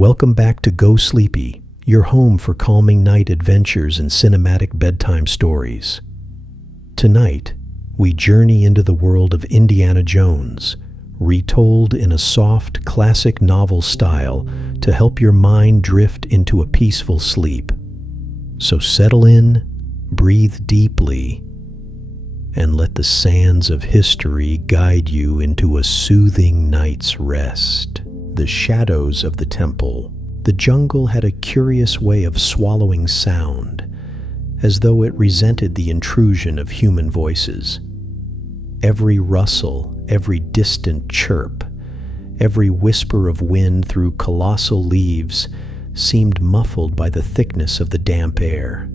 Welcome back to Go Sleepy, your home for calming night adventures and cinematic bedtime stories. Tonight, we journey into the world of Indiana Jones, retold in a soft, classic novel style to help your mind drift into a peaceful sleep. So settle in, breathe deeply, and let the sands of history guide you into a soothing night's rest. The shadows of the temple. The jungle had a curious way of swallowing sound, as though it resented the intrusion of human voices. Every rustle, every distant chirp, every whisper of wind through colossal leaves seemed muffled by the thickness of the damp air.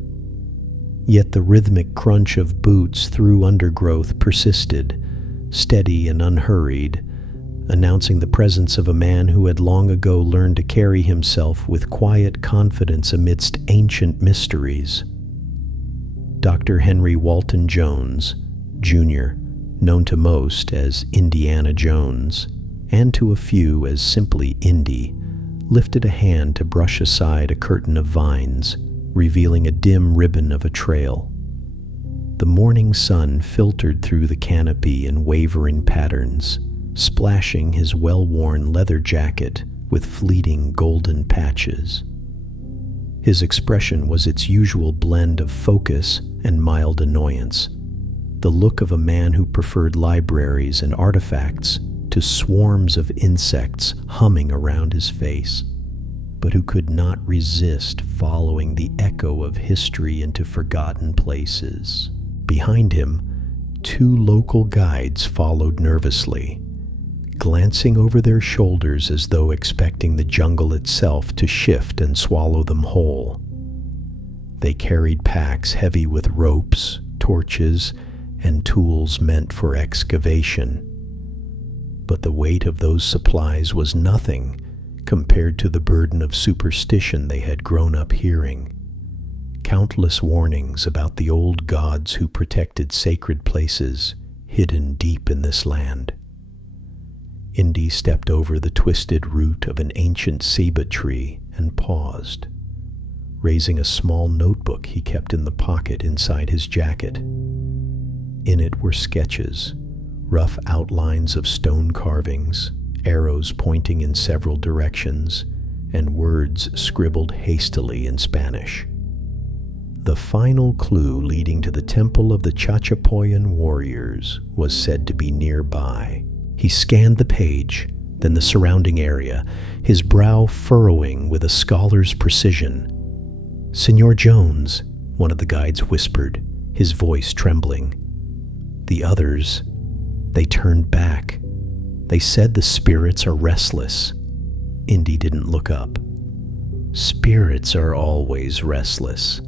Yet the rhythmic crunch of boots through undergrowth persisted, steady and unhurried, announcing the presence of a man who had long ago learned to carry himself with quiet confidence amidst ancient mysteries. Dr. Henry Walton Jones, Jr., known to most as Indiana Jones, and to a few as simply Indy, lifted a hand to brush aside a curtain of vines, revealing a dim ribbon of a trail. The morning sun filtered through the canopy in wavering patterns, splashing his well-worn leather jacket with fleeting golden patches. His expression was its usual blend of focus and mild annoyance, the look of a man who preferred libraries and artifacts to swarms of insects humming around his face, but who could not resist following the echo of history into forgotten places. Behind him, two local guides followed nervously, glancing over their shoulders as though expecting the jungle itself to shift and swallow them whole. They carried packs heavy with ropes, torches, and tools meant for excavation. But the weight of those supplies was nothing compared to the burden of superstition they had grown up hearing. Countless warnings about the old gods who protected sacred places hidden deep in this land. Indy stepped over the twisted root of an ancient ceiba tree and paused, raising a small notebook he kept in the pocket inside his jacket. In it were sketches, rough outlines of stone carvings, arrows pointing in several directions, and words scribbled hastily in Spanish. The final clue leading to the temple of the Chachapoyan warriors was said to be nearby. He scanned the page, then the surrounding area, his brow furrowing with a scholar's precision. "Senor Jones," one of the guides whispered, his voice trembling. The others, they turned back. They said the spirits are restless. Indy didn't look up. "Spirits are always restless.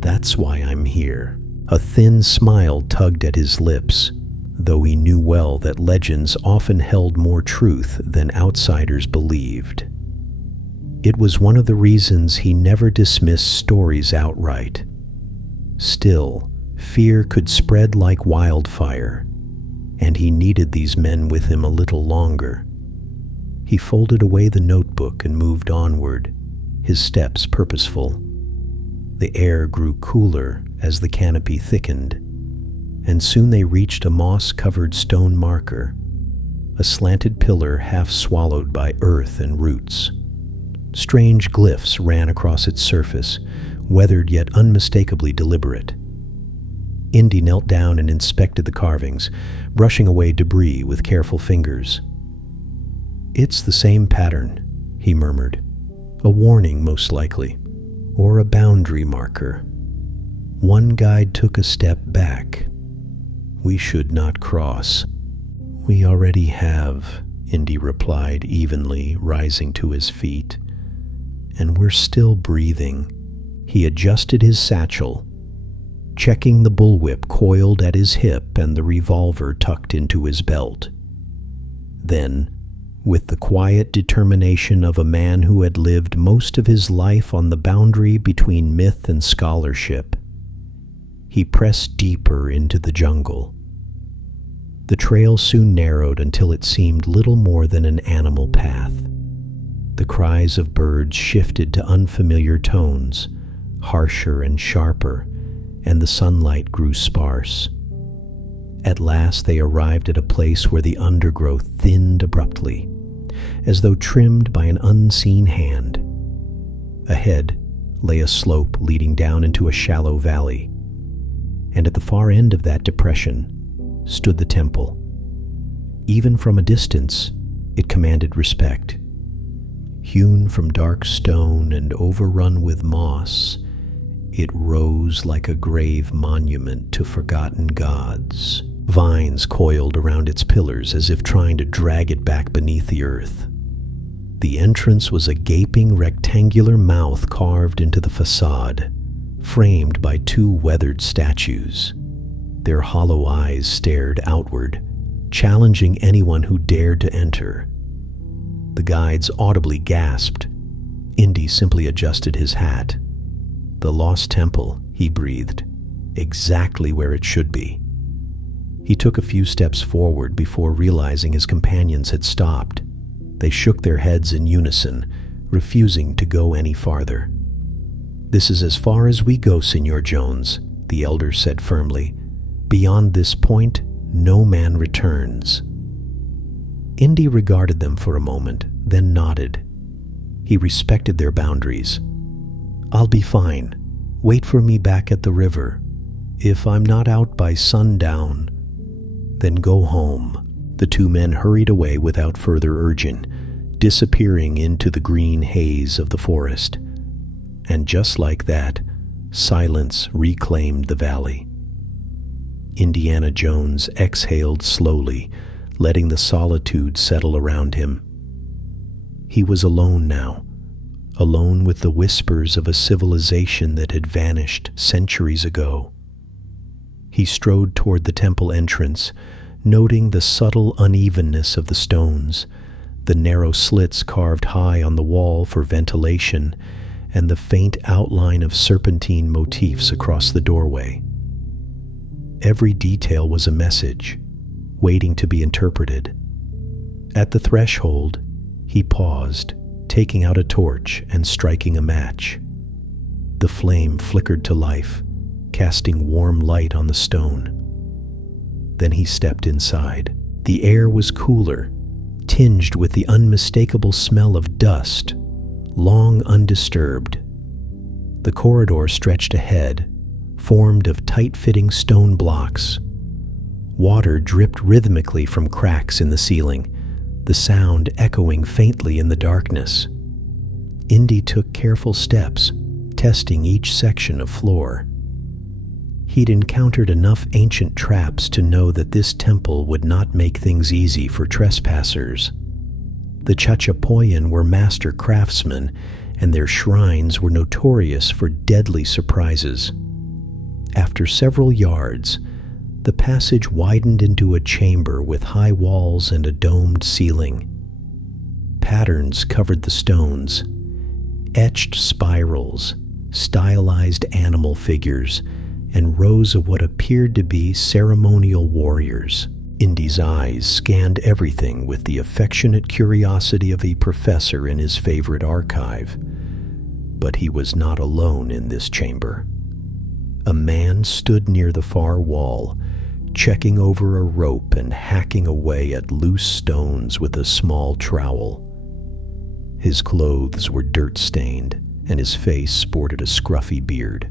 That's why I'm here." A thin smile tugged at his lips, though he knew well that legends often held more truth than outsiders believed. It was one of the reasons he never dismissed stories outright. Still, fear could spread like wildfire, and he needed these men with him a little longer. He folded away the notebook and moved onward, his steps purposeful. The air grew cooler as the canopy thickened, and soon they reached a moss-covered stone marker, a slanted pillar half swallowed by earth and roots. Strange glyphs ran across its surface, weathered yet unmistakably deliberate. Indy knelt down and inspected the carvings, brushing away debris with careful fingers. "It's the same pattern," he murmured. "A warning, most likely, or a boundary marker." One guide took a step back. "We should not cross." "We already have," Indy replied evenly, rising to his feet. "And we're still breathing." He adjusted his satchel, checking the bullwhip coiled at his hip and the revolver tucked into his belt. Then, with the quiet determination of a man who had lived most of his life on the boundary between myth and scholarship, he pressed deeper into the jungle. The trail soon narrowed until it seemed little more than an animal path. the cries of birds shifted to unfamiliar tones, harsher and sharper, and the sunlight grew sparse. At last they arrived at a place where the undergrowth thinned abruptly, as though trimmed by an unseen hand. Ahead lay a slope leading down into a shallow valley, and at the far end of that depression stood the temple. Even from a distance, it commanded respect. Hewn from dark stone and overrun with moss, it rose like a grave monument to forgotten gods. Vines coiled around its pillars as if trying to drag it back beneath the earth. The entrance was a gaping rectangular mouth carved into the facade, framed by two weathered statues. Their hollow eyes stared outward, challenging anyone who dared to enter. The guides audibly gasped. Indy simply adjusted his hat. The lost temple, he breathed, exactly where it should be. He took a few steps forward before realizing his companions had stopped. They shook their heads in unison, refusing to go any farther. "This is as far as we go, Senor Jones," the elder said firmly. "Beyond this point, no man returns." Indy regarded them for a moment, then nodded. He respected their boundaries. "I'll be fine. Wait for me back at the river. If I'm not out by sundown, then go home." The two men hurried away without further urging, disappearing into the green haze of the forest. And just like that, silence reclaimed the valley. Indiana Jones exhaled slowly, letting the solitude settle around him. He was alone now, alone with the whispers of a civilization that had vanished centuries ago. He strode toward the temple entrance, noting the subtle unevenness of the stones, the narrow slits carved high on the wall for ventilation, and the faint outline of serpentine motifs across the doorway. Every detail was a message, waiting to be interpreted. At the threshold, he paused, taking out a torch and striking a match. The flame flickered to life, casting warm light on the stone. Then he stepped inside. The air was cooler, tinged with the unmistakable smell of dust, long undisturbed. The corridor stretched ahead, formed of tight-fitting stone blocks. Water dripped rhythmically from cracks in the ceiling, the sound echoing faintly in the darkness. Indy took careful steps, testing each section of floor. He'd encountered enough ancient traps to know that this temple would not make things easy for trespassers. The Chachapoyan were master craftsmen, and their shrines were notorious for deadly surprises. After several yards, the passage widened into a chamber with high walls and a domed ceiling. Patterns covered the stones, etched spirals, stylized animal figures, and rows of what appeared to be ceremonial warriors. Indy's eyes scanned everything with the affectionate curiosity of a professor in his favorite archive. But he was not alone in this chamber. A man stood near the far wall, checking over a rope and hacking away at loose stones with a small trowel. His clothes were dirt-stained, and his face sported a scruffy beard.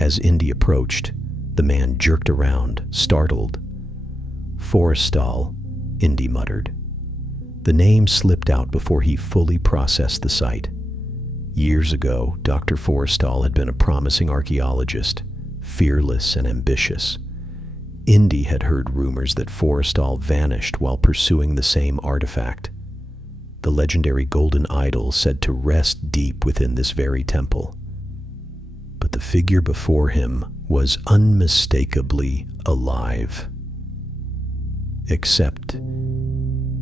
As Indy approached, the man jerked around, startled. "Forrestal," Indy muttered. The name slipped out before he fully processed the sight. Years ago, Dr. Forrestal had been a promising archaeologist, fearless and ambitious. Indy had heard rumors that Forrestal vanished while pursuing the same artifact, the legendary golden idol said to rest deep within this very temple. But the figure before him was unmistakably alive. Except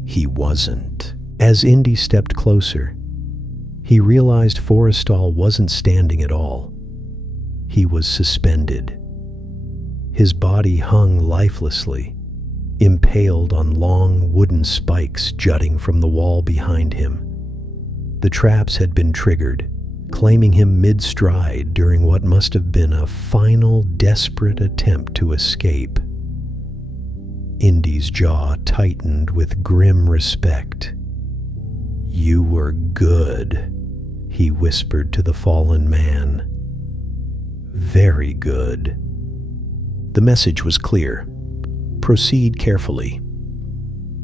he wasn't. As Indy stepped closer, he realized Forrestal wasn't standing at all. He was suspended. His body hung lifelessly, impaled on long wooden spikes jutting from the wall behind him. The traps had been triggered, claiming him mid-stride during what must have been a final, desperate attempt to escape. Indy's jaw tightened with grim respect. "You were good," he whispered to the fallen man. "Very good." The message was clear. Proceed carefully.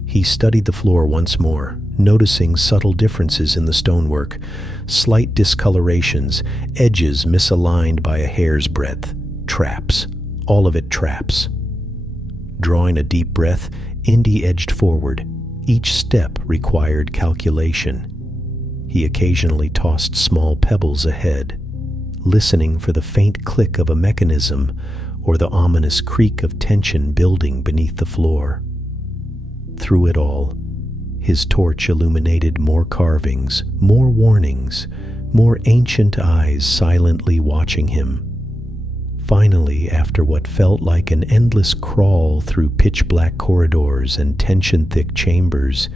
He studied the floor once more, noticing subtle differences in the stonework, slight discolorations, edges misaligned by a hair's breadth. Traps. All of it traps. Drawing a deep breath, Indy edged forward. Each step required calculation. He occasionally tossed small pebbles ahead, listening for the faint click of a mechanism or the ominous creak of tension building beneath the floor. Through it all, his torch illuminated more carvings, more warnings, more ancient eyes silently watching him. Finally, after what felt like an endless crawl through pitch-black corridors and tension-thick chambers,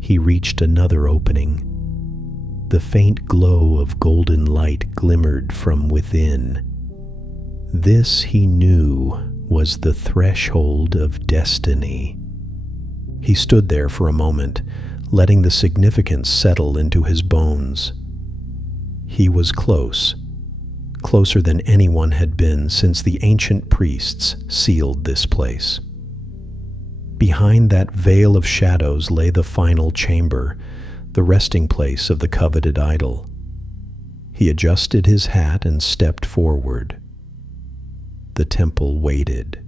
he reached another opening. The faint glow of golden light glimmered from within. This, he knew, was the threshold of destiny. He stood there for a moment, letting the significance settle into his bones. He was close, closer than anyone had been since the ancient priests sealed this place. Behind that veil of shadows lay the final chamber, the resting place of the coveted idol. He adjusted his hat and stepped forward. The temple waited.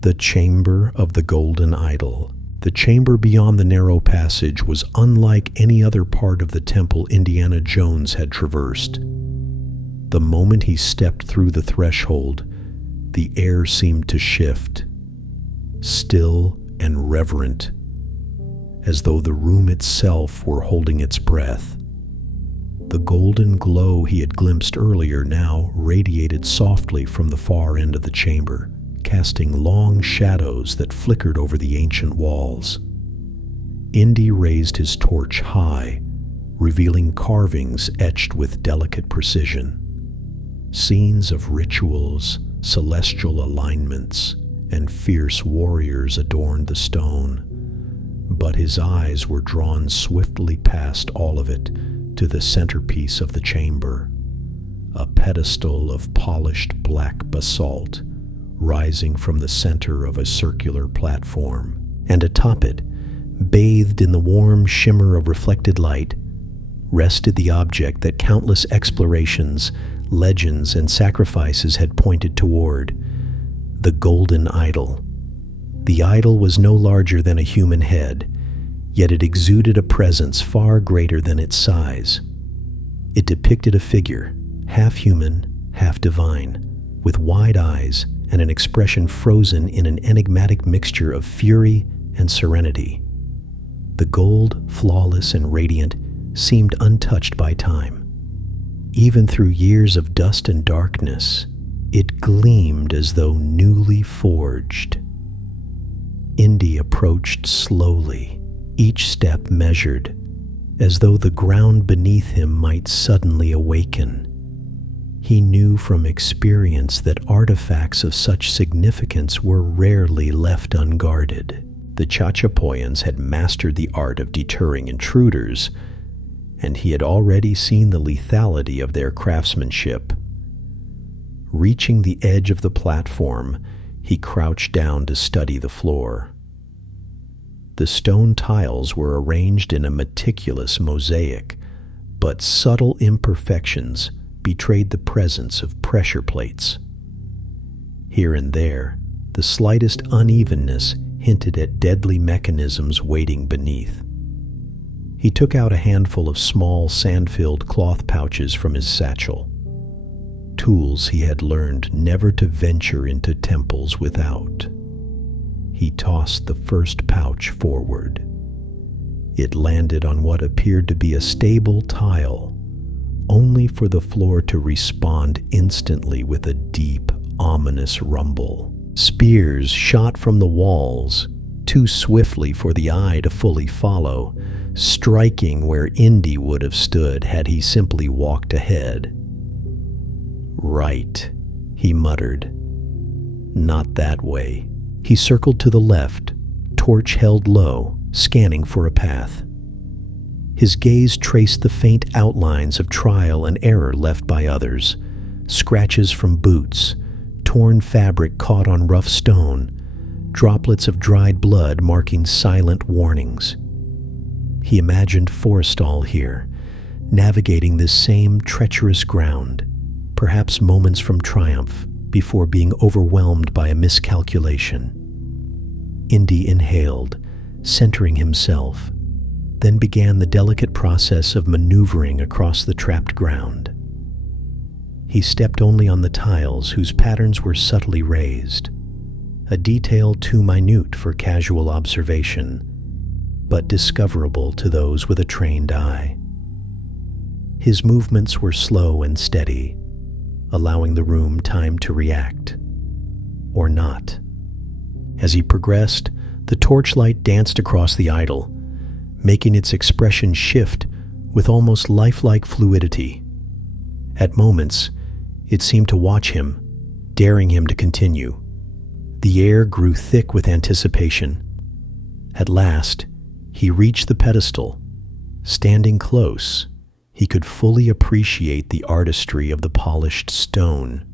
The chamber of the golden idol, the chamber beyond the narrow passage, was unlike any other part of the temple Indiana Jones had traversed. The moment he stepped through the threshold, the air seemed to shift, still and reverent, as though the room itself were holding its breath. The golden glow he had glimpsed earlier now radiated softly from the far end of the chamber, casting long shadows that flickered over the ancient walls. Indy raised his torch high, revealing carvings etched with delicate precision. Scenes of rituals, celestial alignments, and fierce warriors adorned the stone, but his eyes were drawn swiftly past all of it to the centerpiece of the chamber, a pedestal of polished black basalt rising from the center of a circular platform, and atop it, bathed in the warm shimmer of reflected light, rested the object that countless explorations, legends, and sacrifices had pointed toward: the golden idol. The idol was no larger than a human head, yet it exuded a presence far greater than its size. It depicted a figure, half human, half divine, with wide eyes and an expression frozen in an enigmatic mixture of fury and serenity. The gold, flawless and radiant, seemed untouched by time. Even through years of dust and darkness, it gleamed as though newly forged. Indy approached slowly, each step measured, as though the ground beneath him might suddenly awaken. He knew from experience that artifacts of such significance were rarely left unguarded. The Chachapoyans had mastered the art of deterring intruders, and he had already seen the lethality of their craftsmanship. Reaching the edge of the platform, he crouched down to study the floor. The stone tiles were arranged in a meticulous mosaic, but subtle imperfections betrayed the presence of pressure plates. Here and there, the slightest unevenness hinted at deadly mechanisms waiting beneath. He took out a handful of small, sand-filled cloth pouches from his satchel, tools he had learned never to venture into temples without. He tossed the first pouch forward. It landed on what appeared to be a stable tile, only for the floor to respond instantly with a deep, ominous rumble. Spears shot from the walls, too swiftly for the eye to fully follow, striking where Indy would have stood had he simply walked ahead. "Right," he muttered. "Not that way." He circled to the left, torch held low, scanning for a path. His gaze traced the faint outlines of trial and error left by others, scratches from boots, torn fabric caught on rough stone, droplets of dried blood marking silent warnings. He imagined Forrestal here, navigating this same treacherous ground, perhaps moments from triumph before being overwhelmed by a miscalculation. Indy inhaled, centering himself, then began the delicate process of maneuvering across the trapped ground. He stepped only on the tiles whose patterns were subtly raised, a detail too minute for casual observation, but discoverable to those with a trained eye. His movements were slow and steady, allowing the room time to react, or not. As he progressed, the torchlight danced across the idol, making its expression shift with almost lifelike fluidity. At moments, it seemed to watch him, daring him to continue. The air grew thick with anticipation. At last, he reached the pedestal. Standing close, he could fully appreciate the artistry of the polished stone.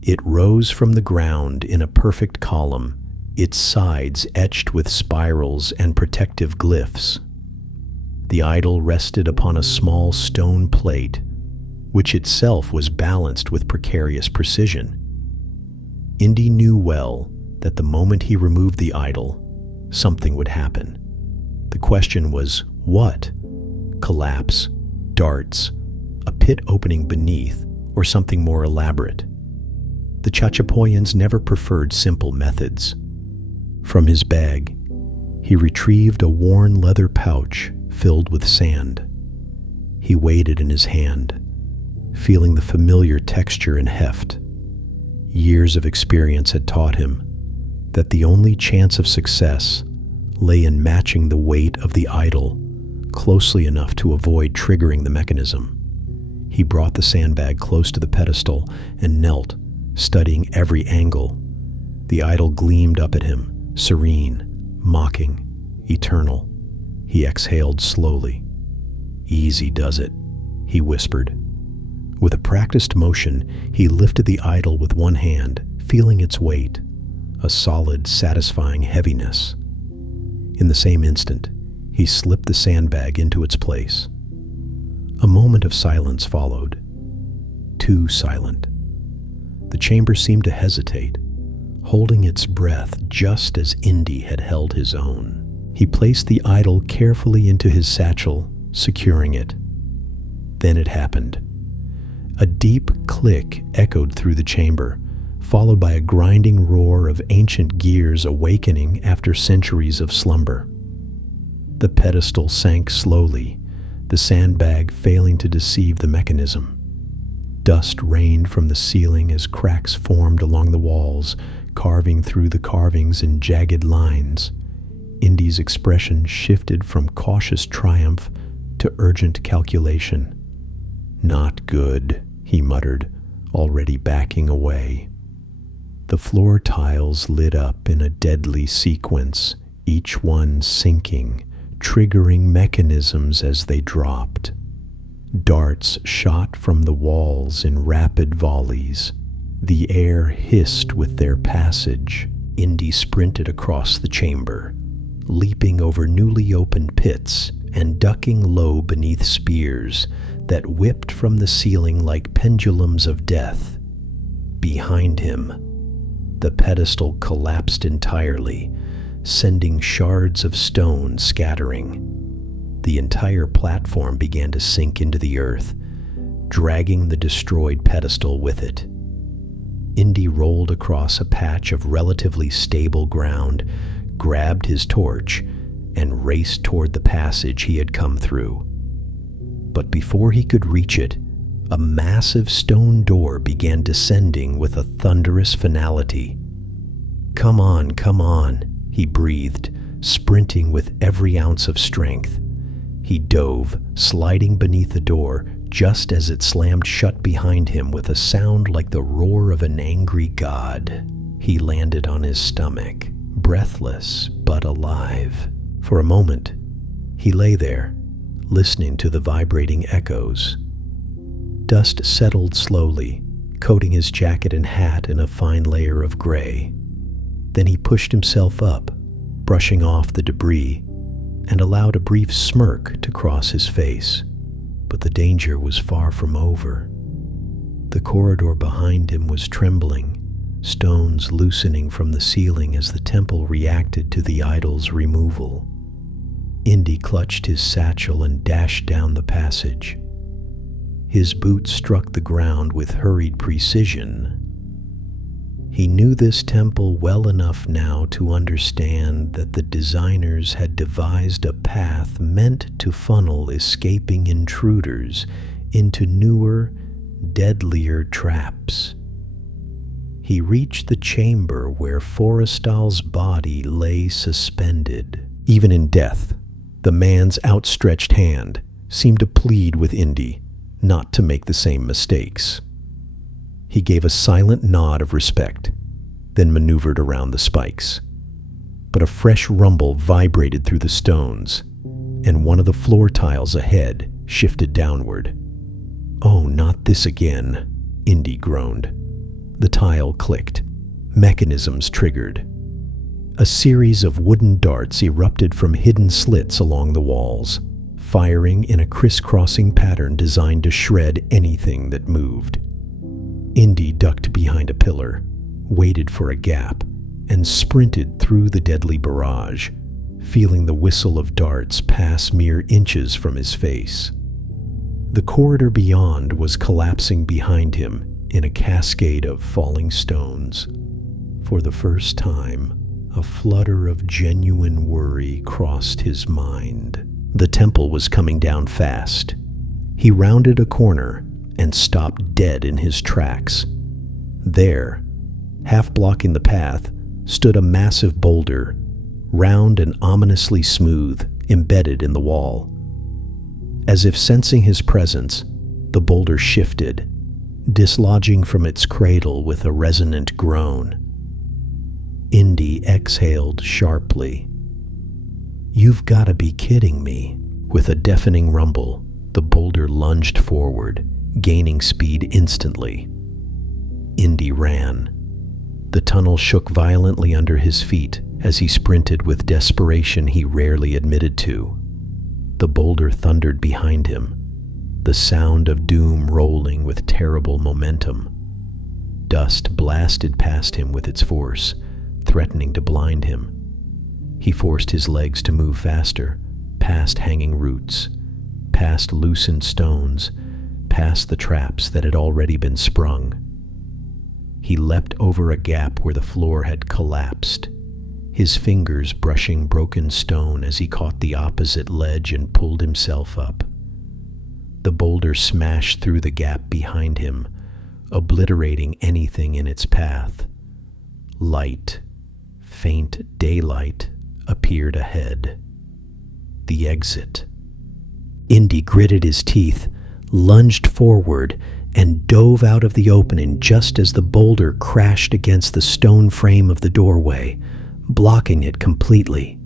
It rose from the ground in a perfect column, its sides etched with spirals and protective glyphs. The idol rested upon a small stone plate, which itself was balanced with precarious precision. Indy knew well that the moment he removed the idol, something would happen. The question was, what? Collapse, darts, a pit opening beneath, or something more elaborate? The Chachapoyans never preferred simple methods. From his bag, he retrieved a worn leather pouch filled with sand. He weighed it in his hand, feeling the familiar texture and heft. Years of experience had taught him that the only chance of success lay in matching the weight of the idol closely enough to avoid triggering the mechanism. He brought the sandbag close to the pedestal and knelt, studying every angle. The idol gleamed up at him, serene, mocking, eternal. He exhaled slowly. "Easy does it," he whispered. With a practiced motion, he lifted the idol with one hand, feeling its weight, a solid, satisfying heaviness. In the same instant, he slipped the sandbag into its place. A moment of silence followed. Too silent. The chamber seemed to hesitate, holding its breath just as Indy had held his own. He placed the idol carefully into his satchel, securing it. Then it happened. A deep click echoed through the chamber, followed by a grinding roar of ancient gears awakening after centuries of slumber. The pedestal sank slowly, the sandbag failing to deceive the mechanism. Dust rained from the ceiling as cracks formed along the walls, carving through the carvings in jagged lines. Indy's expression shifted from cautious triumph to urgent calculation. "Not good," he muttered, already backing away. The floor tiles lit up in a deadly sequence, each one sinking, triggering mechanisms as they dropped. Darts shot from the walls in rapid volleys. The air hissed with their passage. Indy sprinted across the chamber, leaping over newly opened pits and ducking low beneath spears that whipped from the ceiling like pendulums of death. Behind him, the pedestal collapsed entirely, sending shards of stone scattering. The entire platform began to sink into the earth, dragging the destroyed pedestal with it. Indy rolled across a patch of relatively stable ground, grabbed his torch, and raced toward the passage he had come through. But before he could reach it, a massive stone door began descending with a thunderous finality. Come on," he breathed, sprinting with every ounce of strength. He dove, sliding beneath the door just as it slammed shut behind him with a sound like the roar of an angry god. He landed on his stomach, breathless but alive. For a moment, he lay there, listening to the vibrating echoes. Dust settled slowly, coating his jacket and hat in a fine layer of gray. Then he pushed himself up, brushing off the debris, and allowed a brief smirk to cross his face. But the danger was far from over. The corridor behind him was trembling, stones loosening from the ceiling as the temple reacted to the idol's removal. Indy clutched his satchel and dashed down the passage. His boots struck the ground with hurried precision. He knew this temple well enough now to understand that the designers had devised a path meant to funnel escaping intruders into newer, deadlier traps. He reached the chamber where Forrestal's body lay suspended. Even in death, the man's outstretched hand seemed to plead with Indy not to make the same mistakes. He gave a silent nod of respect, then maneuvered around the spikes. But a fresh rumble vibrated through the stones, and one of the floor tiles ahead shifted downward. "Oh, not this again," Indy groaned. The tile clicked. Mechanisms triggered. A series of wooden darts erupted from hidden slits along the walls, firing in a crisscrossing pattern designed to shred anything that moved. Indy ducked behind a pillar, waited for a gap, and sprinted through the deadly barrage, feeling the whistle of darts pass mere inches from his face. The corridor beyond was collapsing behind him in a cascade of falling stones. For the first time, a flutter of genuine worry crossed his mind. The temple was coming down fast. He rounded a corner and stopped dead in his tracks. There, half blocking the path, stood a massive boulder, round and ominously smooth, embedded in the wall. As if sensing his presence, the boulder shifted, dislodging from its cradle with a resonant groan. Indy exhaled sharply. "You've got to be kidding me." With a deafening rumble, the boulder lunged forward, gaining speed instantly. Indy ran. The tunnel shook violently under his feet as he sprinted with desperation he rarely admitted to. The boulder thundered behind him, the sound of doom rolling with terrible momentum. Dust blasted past him with its force, threatening to blind him. He forced his legs to move faster, past hanging roots, past loosened stones, past the traps that had already been sprung. He leapt over a gap where the floor had collapsed, his fingers brushing broken stone as he caught the opposite ledge and pulled himself up. The boulder smashed through the gap behind him, obliterating anything in its path. Light, faint daylight, appeared ahead. The exit. Indy gritted his teeth, lunged forward, and dove out of the opening just as the boulder crashed against the stone frame of the doorway, blocking it completely.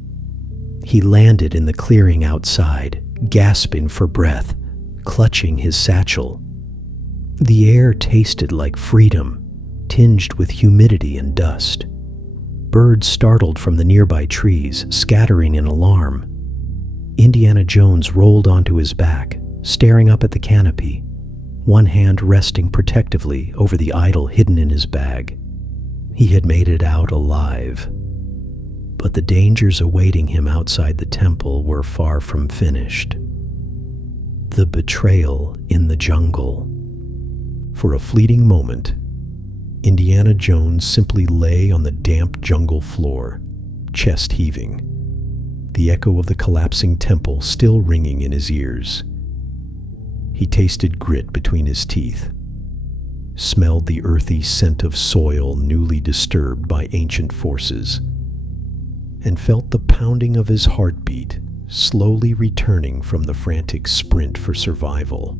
He landed in the clearing outside, gasping for breath, clutching his satchel. The air tasted like freedom, tinged with humidity and dust. Birds startled from the nearby trees, scattering in alarm. Indiana Jones rolled onto his back, staring up at the canopy, one hand resting protectively over the idol hidden in his bag. He had made it out alive. But the dangers awaiting him outside the temple were far from finished. The betrayal in the jungle. For a fleeting moment, Indiana Jones simply lay on the damp jungle floor, chest heaving, the echo of the collapsing temple still ringing in his ears. He tasted grit between his teeth, smelled the earthy scent of soil newly disturbed by ancient forces, and felt the pounding of his heartbeat slowly returning from the frantic sprint for survival.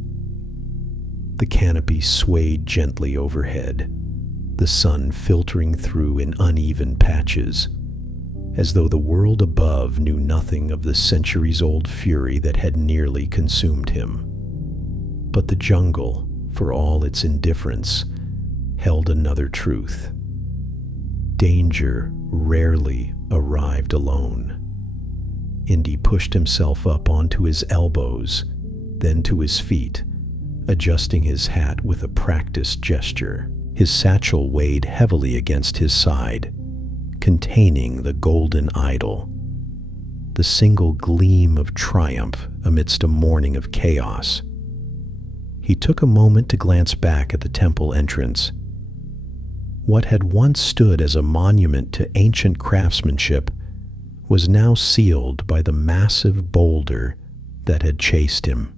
The canopy swayed gently overhead, the sun filtering through in uneven patches, as though the world above knew nothing of the centuries-old fury that had nearly consumed him. But the jungle, for all its indifference, held another truth. Danger rarely arrived alone. Indy pushed himself up onto his elbows, then to his feet, adjusting his hat with a practiced gesture. His satchel weighed heavily against his side, containing the golden idol, the single gleam of triumph amidst a morning of chaos. He took a moment to glance back at the temple entrance. What had once stood as a monument to ancient craftsmanship was now sealed by the massive boulder that had chased him.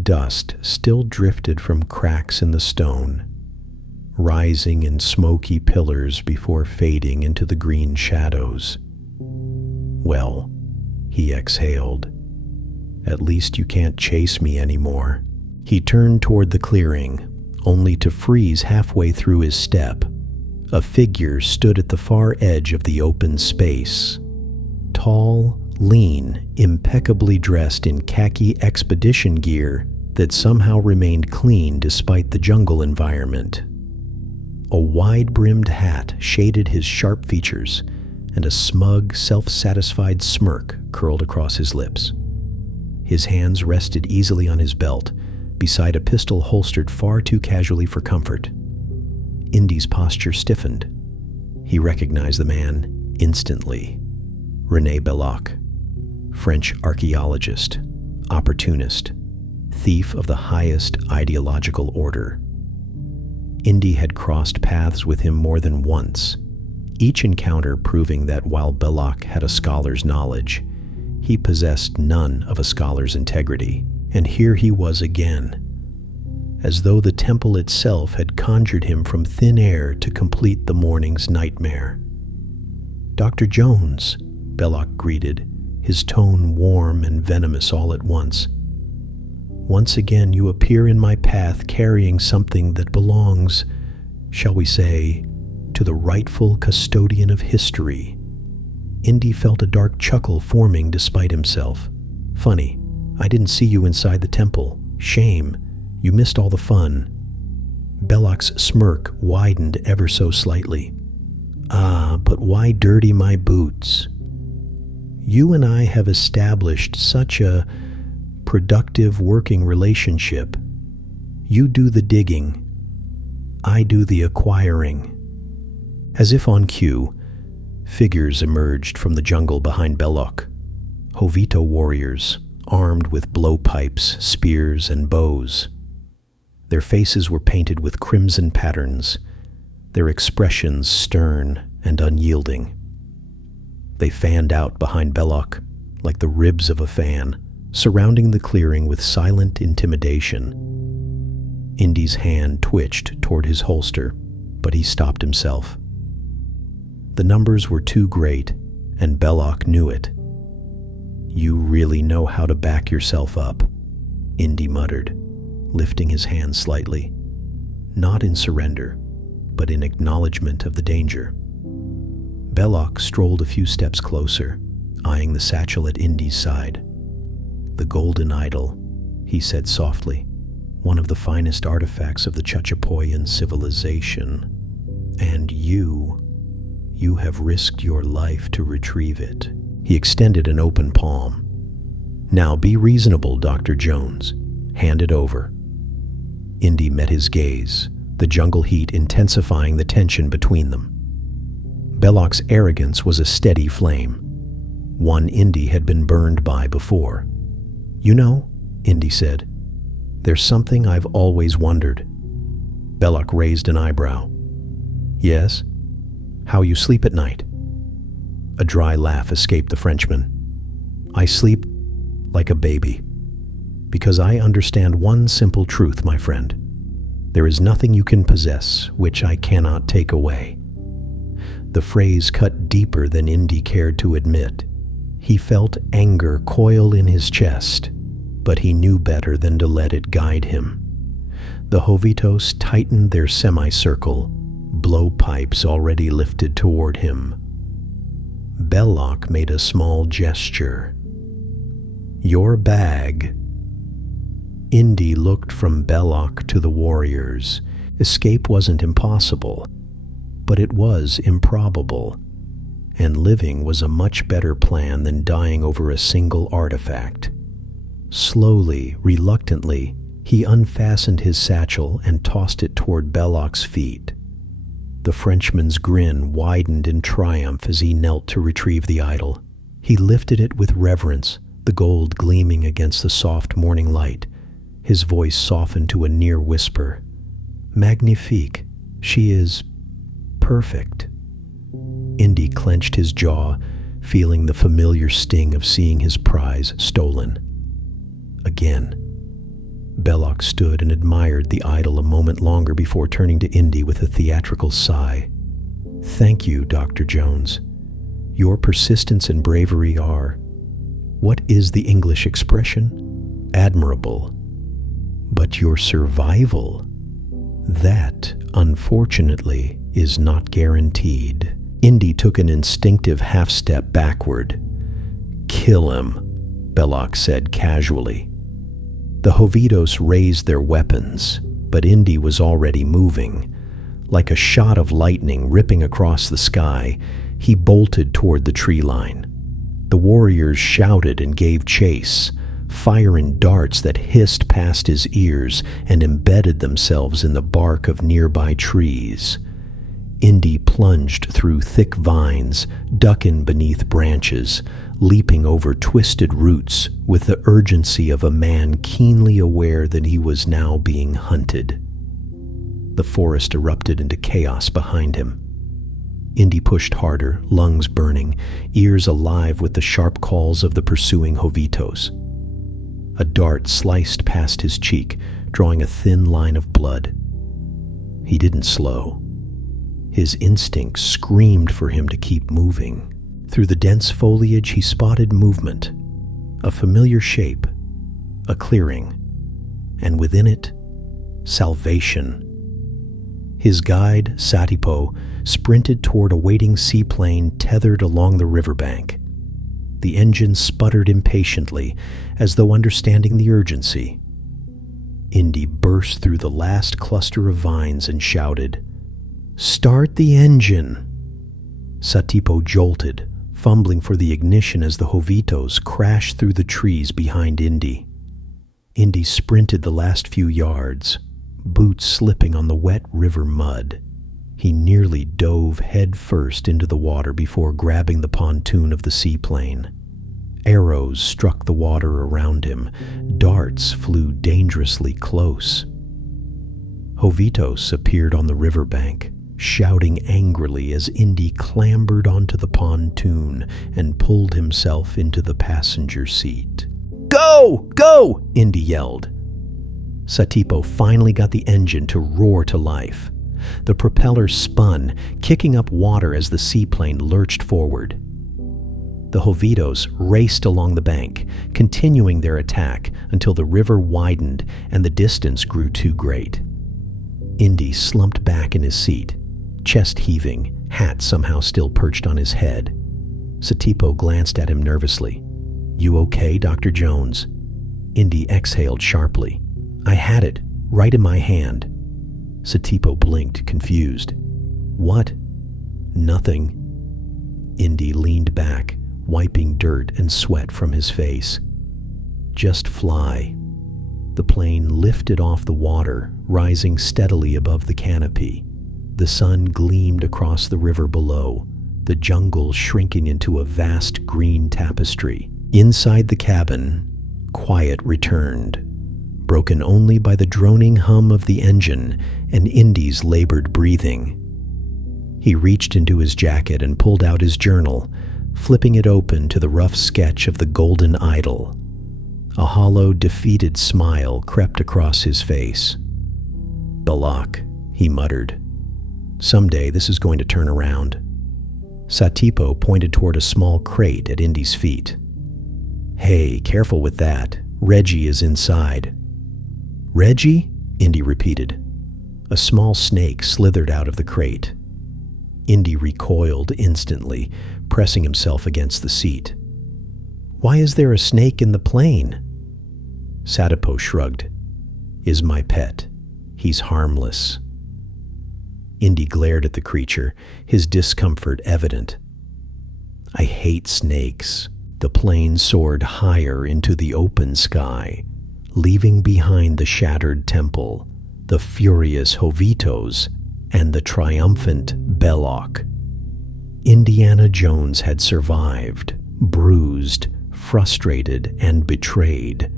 Dust still drifted from cracks in the stone, rising in smoky pillars before fading into the green shadows. Well, he exhaled, at least you can't chase me anymore. He turned toward the clearing, only to freeze halfway through his step. A figure stood at the far edge of the open space. Tall, lean, impeccably dressed in khaki expedition gear that somehow remained clean despite the jungle environment. A wide-brimmed hat shaded his sharp features, and a smug, self-satisfied smirk curled across his lips. His hands rested easily on his belt, beside a pistol holstered far too casually for comfort. Indy's posture stiffened. He recognized the man instantly. René Belloc, French archaeologist, opportunist, thief of the highest ideological order. Indy had crossed paths with him more than once, each encounter proving that while Belloc had a scholar's knowledge, he possessed none of a scholar's integrity. And here he was again, as though the temple itself had conjured him from thin air to complete the morning's nightmare. "Dr. Jones," Belloc greeted, his tone warm and venomous all at once. "Once again you appear in my path carrying something that belongs, shall we say, to the rightful custodian of history." Indy felt a dark chuckle forming despite himself. "Funny, I didn't see you inside the temple. Shame, you missed all the fun." Belloc's smirk widened ever so slightly. "Ah, but why dirty my boots? You and I have established such a productive working relationship. You do the digging, I do the acquiring." As if on cue, figures emerged from the jungle behind Belloc. Jovito warriors, armed with blowpipes, spears, and bows. Their faces were painted with crimson patterns, their expressions stern and unyielding. They fanned out behind Belloc like the ribs of a fan, surrounding the clearing with silent intimidation. Indy's hand twitched toward his holster, but he stopped himself. The numbers were too great, and Belloc knew it. "You really know how to back yourself up," Indy muttered, lifting his hand slightly, not in surrender, but in acknowledgement of the danger. Belloc strolled a few steps closer, eyeing the satchel at Indy's side. "The golden idol," he said softly, "one of the finest artifacts of the Chachapoyan civilization. And you have risked your life to retrieve it." He extended an open palm. "Now be reasonable, Dr. Jones. Hand it over." Indy met his gaze, the jungle heat intensifying the tension between them. Belloc's arrogance was a steady flame, one Indy had been burned by before. "You know," Indy said, "there's something I've always wondered." Belloc raised an eyebrow. "Yes? How you sleep at night?" A dry laugh escaped the Frenchman. "I sleep like a baby, because I understand one simple truth, my friend. There is nothing you can possess which I cannot take away." The phrase cut deeper than Indy cared to admit. He felt anger coil in his chest, but he knew better than to let it guide him. The Jovitos tightened their semicircle, blowpipes already lifted toward him. Belloc made a small gesture. "Your bag." Indy looked from Belloc to the warriors. Escape wasn't impossible, but it was improbable, and living was a much better plan than dying over a single artifact. Slowly, reluctantly, he unfastened his satchel and tossed it toward Belloc's feet. The Frenchman's grin widened in triumph as he knelt to retrieve the idol. He lifted it with reverence, the gold gleaming against the soft morning light. His voice softened to a near whisper. "Magnifique. She is perfect." Indy clenched his jaw, feeling the familiar sting of seeing his prize stolen. Again. Belloc stood and admired the idol a moment longer before turning to Indy with a theatrical sigh. "Thank you, Dr. Jones. Your persistence and bravery are, what is the English expression? Admirable. But your survival, that, unfortunately, is not guaranteed." Indy took an instinctive half-step backward. "Kill him," Belloc said casually. The Jovitos raised their weapons, but Indy was already moving. Like a shot of lightning ripping across the sky, he bolted toward the tree line. The warriors shouted and gave chase, firing darts that hissed past his ears and embedded themselves in the bark of nearby trees. Indy plunged through thick vines, ducking beneath branches, leaping over twisted roots with the urgency of a man keenly aware that he was now being hunted. The forest erupted into chaos behind him. Indy pushed harder, lungs burning, ears alive with the sharp calls of the pursuing Jovitos. A dart sliced past his cheek, drawing a thin line of blood. He didn't slow. His instincts screamed for him to keep moving. Through the dense foliage he spotted movement, a familiar shape, a clearing, and within it, salvation. His guide, Satipo, sprinted toward a waiting seaplane tethered along the riverbank. The engine sputtered impatiently, as though understanding the urgency. Indy burst through the last cluster of vines and shouted, "Start the engine!" Satipo jolted, fumbling for the ignition as the Jovitos crashed through the trees behind Indy. Indy sprinted the last few yards, boots slipping on the wet river mud. He nearly dove headfirst into the water before grabbing the pontoon of the seaplane. Arrows struck the water around him. Darts flew dangerously close. Jovitos appeared on the riverbank, shouting angrily as Indy clambered onto the pontoon and pulled himself into the passenger seat. "Go! Go!" Indy yelled. Satipo finally got the engine to roar to life. The propeller spun, kicking up water as the seaplane lurched forward. The Jovitos raced along the bank, continuing their attack until the river widened and the distance grew too great. Indy slumped back in his seat, chest heaving, hat somehow still perched on his head. Satipo glanced at him nervously. "You okay, Dr. Jones?" Indy exhaled sharply. "I had it, right in my hand." Satipo blinked, confused. "What?" "Nothing." Indy leaned back, wiping dirt and sweat from his face. "Just fly." The plane lifted off the water, rising steadily above the canopy. The sun gleamed across the river below, the jungle shrinking into a vast green tapestry. Inside the cabin, quiet returned, broken only by the droning hum of the engine and Indy's labored breathing. He reached into his jacket and pulled out his journal, flipping it open to the rough sketch of the golden idol. A hollow, defeated smile crept across his face. "Belloc," he muttered. "Someday this is going to turn around." Satipo pointed toward a small crate at Indy's feet. "Hey, careful with that. Reggie is inside." "Reggie?" Indy repeated. A small snake slithered out of the crate. Indy recoiled instantly, pressing himself against the seat. "Why is there a snake in the plane?" Satipo shrugged. "Is my pet. He's harmless." Indy glared at the creature, his discomfort evident. "I hate snakes." The plane soared higher into the open sky, leaving behind the shattered temple, the furious Jovitos, and the triumphant Belloc. Indiana Jones had survived, bruised, frustrated, and betrayed,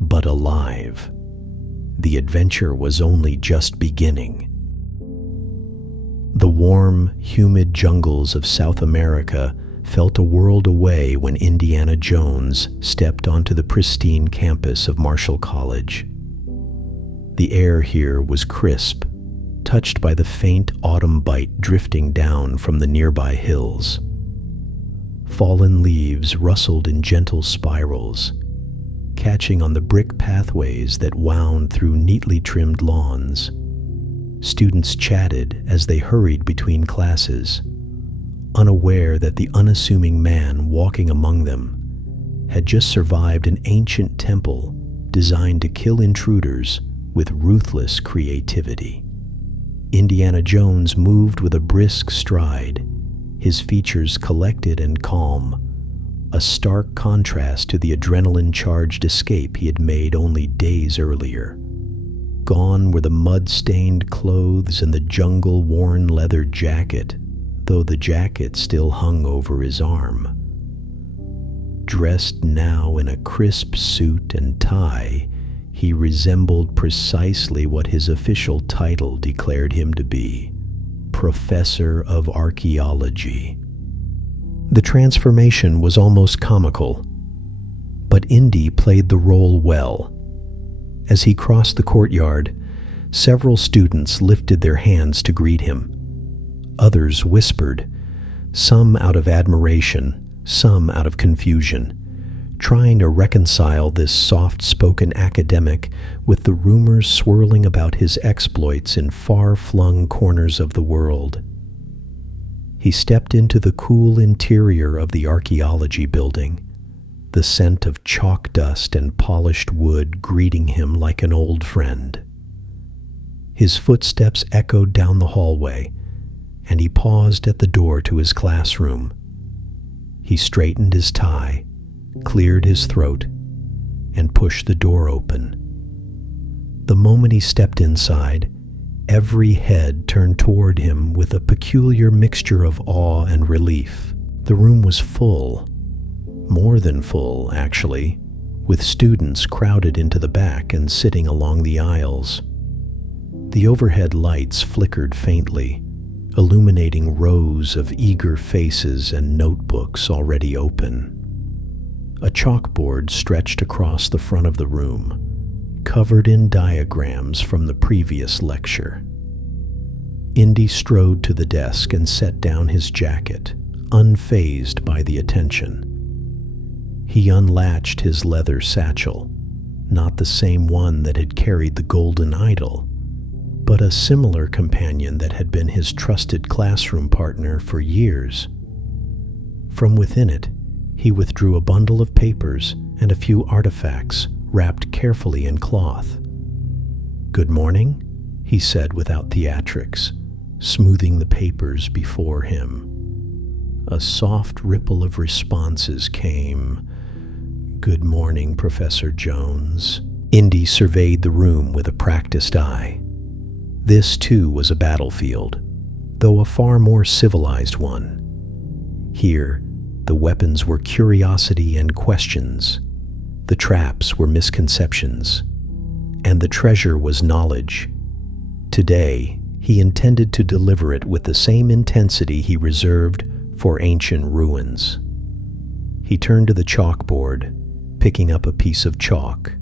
but alive. The adventure was only just beginning. The warm, humid jungles of South America felt a world away when Indiana Jones stepped onto the pristine campus of Marshall College. The air here was crisp, touched by the faint autumn bite drifting down from the nearby hills. Fallen leaves rustled in gentle spirals, catching on the brick pathways that wound through neatly trimmed lawns. Students chatted as they hurried between classes, unaware that the unassuming man walking among them had just survived an ancient temple designed to kill intruders with ruthless creativity. Indiana Jones moved with a brisk stride, his features collected and calm, a stark contrast to the adrenaline-charged escape he had made only days earlier. Gone were the mud-stained clothes and the jungle-worn leather jacket, though the jacket still hung over his arm. Dressed now in a crisp suit and tie, he resembled precisely what his official title declared him to be, Professor of Archaeology. The transformation was almost comical, but Indy played the role well. As he crossed the courtyard, several students lifted their hands to greet him. Others whispered, some out of admiration, some out of confusion, trying to reconcile this soft-spoken academic with the rumors swirling about his exploits in far-flung corners of the world. He stepped into the cool interior of the archaeology building, the scent of chalk dust and polished wood greeting him like an old friend. His footsteps echoed down the hallway, and he paused at the door to his classroom. He straightened his tie, cleared his throat, and pushed the door open. The moment he stepped inside, every head turned toward him with a peculiar mixture of awe and relief. The room was full, more than full, actually, with students crowded into the back and sitting along the aisles. The overhead lights flickered faintly, illuminating rows of eager faces and notebooks already open. A chalkboard stretched across the front of the room, covered in diagrams from the previous lecture. Indy strode to the desk and set down his jacket, unfazed by the attention. He unlatched his leather satchel, not the same one that had carried the golden idol, but a similar companion that had been his trusted classroom partner for years. From within it, he withdrew a bundle of papers and a few artifacts wrapped carefully in cloth. "Good morning," he said without theatrics, smoothing the papers before him. A soft ripple of responses came. "Good morning, Professor Jones." Indy surveyed the room with a practiced eye. This, too, was a battlefield, though a far more civilized one. Here, the weapons were curiosity and questions, the traps were misconceptions, and the treasure was knowledge. Today, he intended to deliver it with the same intensity he reserved for ancient ruins. He turned to the chalkboard, picking up a piece of chalk.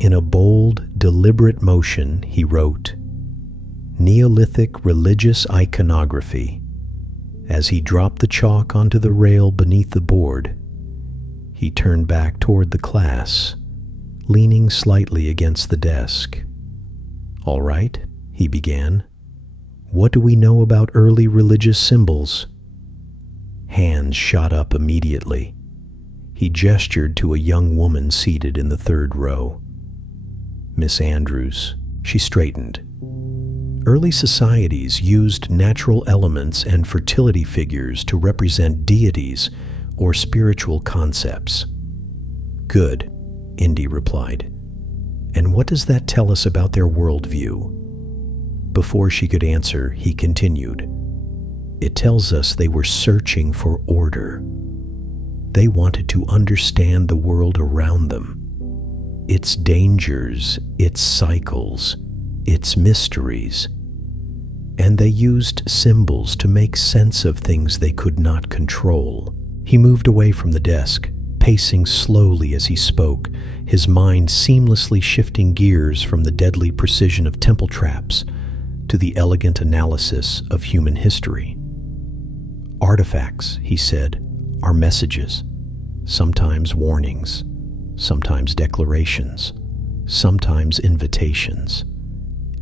In a bold, deliberate motion, he wrote, "Neolithic religious iconography," As he dropped the chalk onto the rail beneath the board, he turned back toward the class, leaning slightly against the desk. "All right," he began. "What do we know about early religious symbols?" Hands shot up immediately. He gestured to a young woman seated in the third row. "Miss Andrews." She straightened. Early societies used natural elements and fertility figures to represent deities or spiritual concepts. "Good," Indy replied. "And what does that tell us about their worldview?" Before she could answer, he continued. "It tells us they were searching for order. They wanted to understand the world around them, its dangers, its cycles, its mysteries. And they used symbols to make sense of things they could not control." He moved away from the desk, pacing slowly as he spoke, his mind seamlessly shifting gears from the deadly precision of temple traps to the elegant analysis of human history. "Artifacts," he said, "are messages, sometimes warnings, sometimes declarations, sometimes invitations.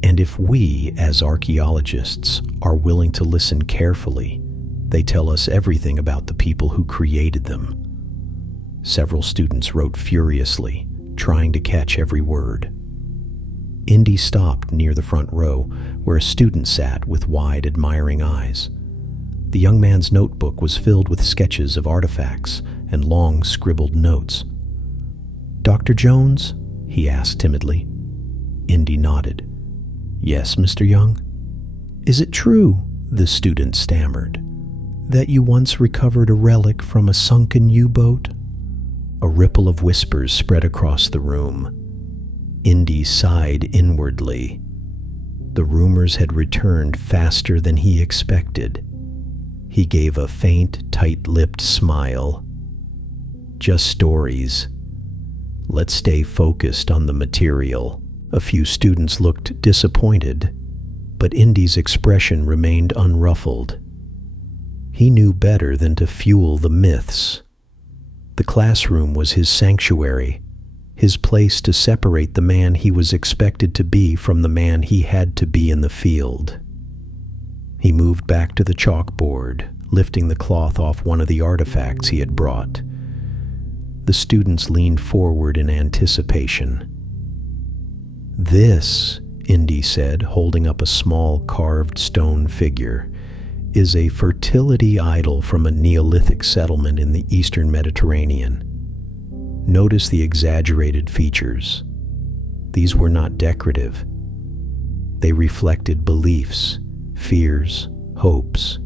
And if we, as archaeologists, are willing to listen carefully, they tell us everything about the people who created them." Several students wrote furiously, trying to catch every word. Indy stopped near the front row, where a student sat with wide, admiring eyes. The young man's notebook was filled with sketches of artifacts and long scribbled notes. "Dr. Jones?" he asked timidly. Indy nodded. "Yes, Mr. Young?" "Is it true," the student stammered, "that you once recovered a relic from a sunken U-boat?" A ripple of whispers spread across the room. Indy sighed inwardly. The rumors had returned faster than he expected. He gave a faint, tight-lipped smile. "Just stories. Let's stay focused on the material." A few students looked disappointed, but Indy's expression remained unruffled. He knew better than to fuel the myths. The classroom was his sanctuary, his place to separate the man he was expected to be from the man he had to be in the field. He moved back to the chalkboard, lifting the cloth off one of the artifacts he had brought. The students leaned forward in anticipation. "This," Indy said, holding up a small carved stone figure, "is a fertility idol from a Neolithic settlement in the Eastern Mediterranean. Notice the exaggerated features. These were not decorative. They reflected beliefs, fears, hopes."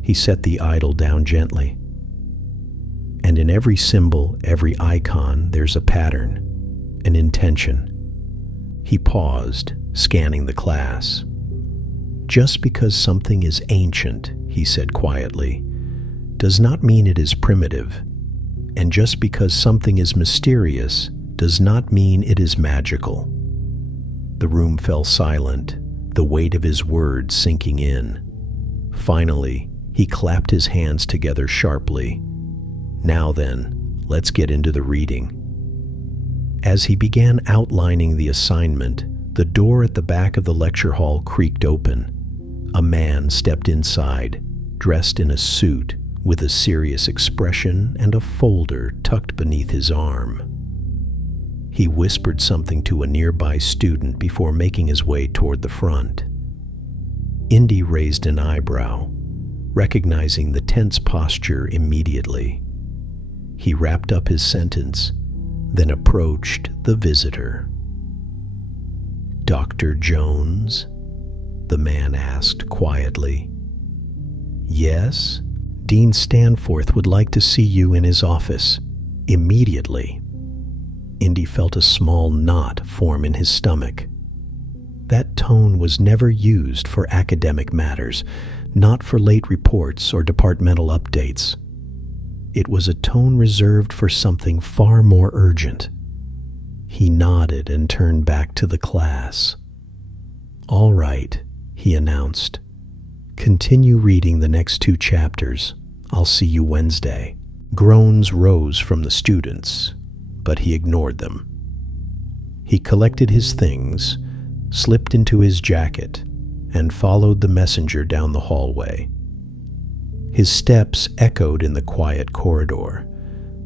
He set the idol down gently. "And in every symbol, every icon, there's a pattern, an intention." He paused, scanning the class. "Just because something is ancient," he said quietly, "does not mean it is primitive. And just because something is mysterious does not mean it is magical." The room fell silent, the weight of his words sinking in. Finally, he clapped his hands together sharply. "Now then, let's get into the reading." As he began outlining the assignment, the door at the back of the lecture hall creaked open. A man stepped inside, dressed in a suit, with a serious expression and a folder tucked beneath his arm. He whispered something to a nearby student before making his way toward the front. Indy raised an eyebrow, recognizing the tense posture immediately. He wrapped up his sentence, then approached the visitor. "Dr. Jones?" the man asked quietly. "Yes, Dean Stanforth would like to see you in his office, immediately." Indy felt a small knot form in his stomach. That tone was never used for academic matters, not for late reports or departmental updates. It was a tone reserved for something far more urgent. He nodded and turned back to the class. "All right," he announced. Continue reading the next 2 chapters. I'll see you Wednesday. Groans rose from the students, but he ignored them. He collected his things, slipped into his jacket, and followed the messenger down the hallway. His steps echoed in the quiet corridor,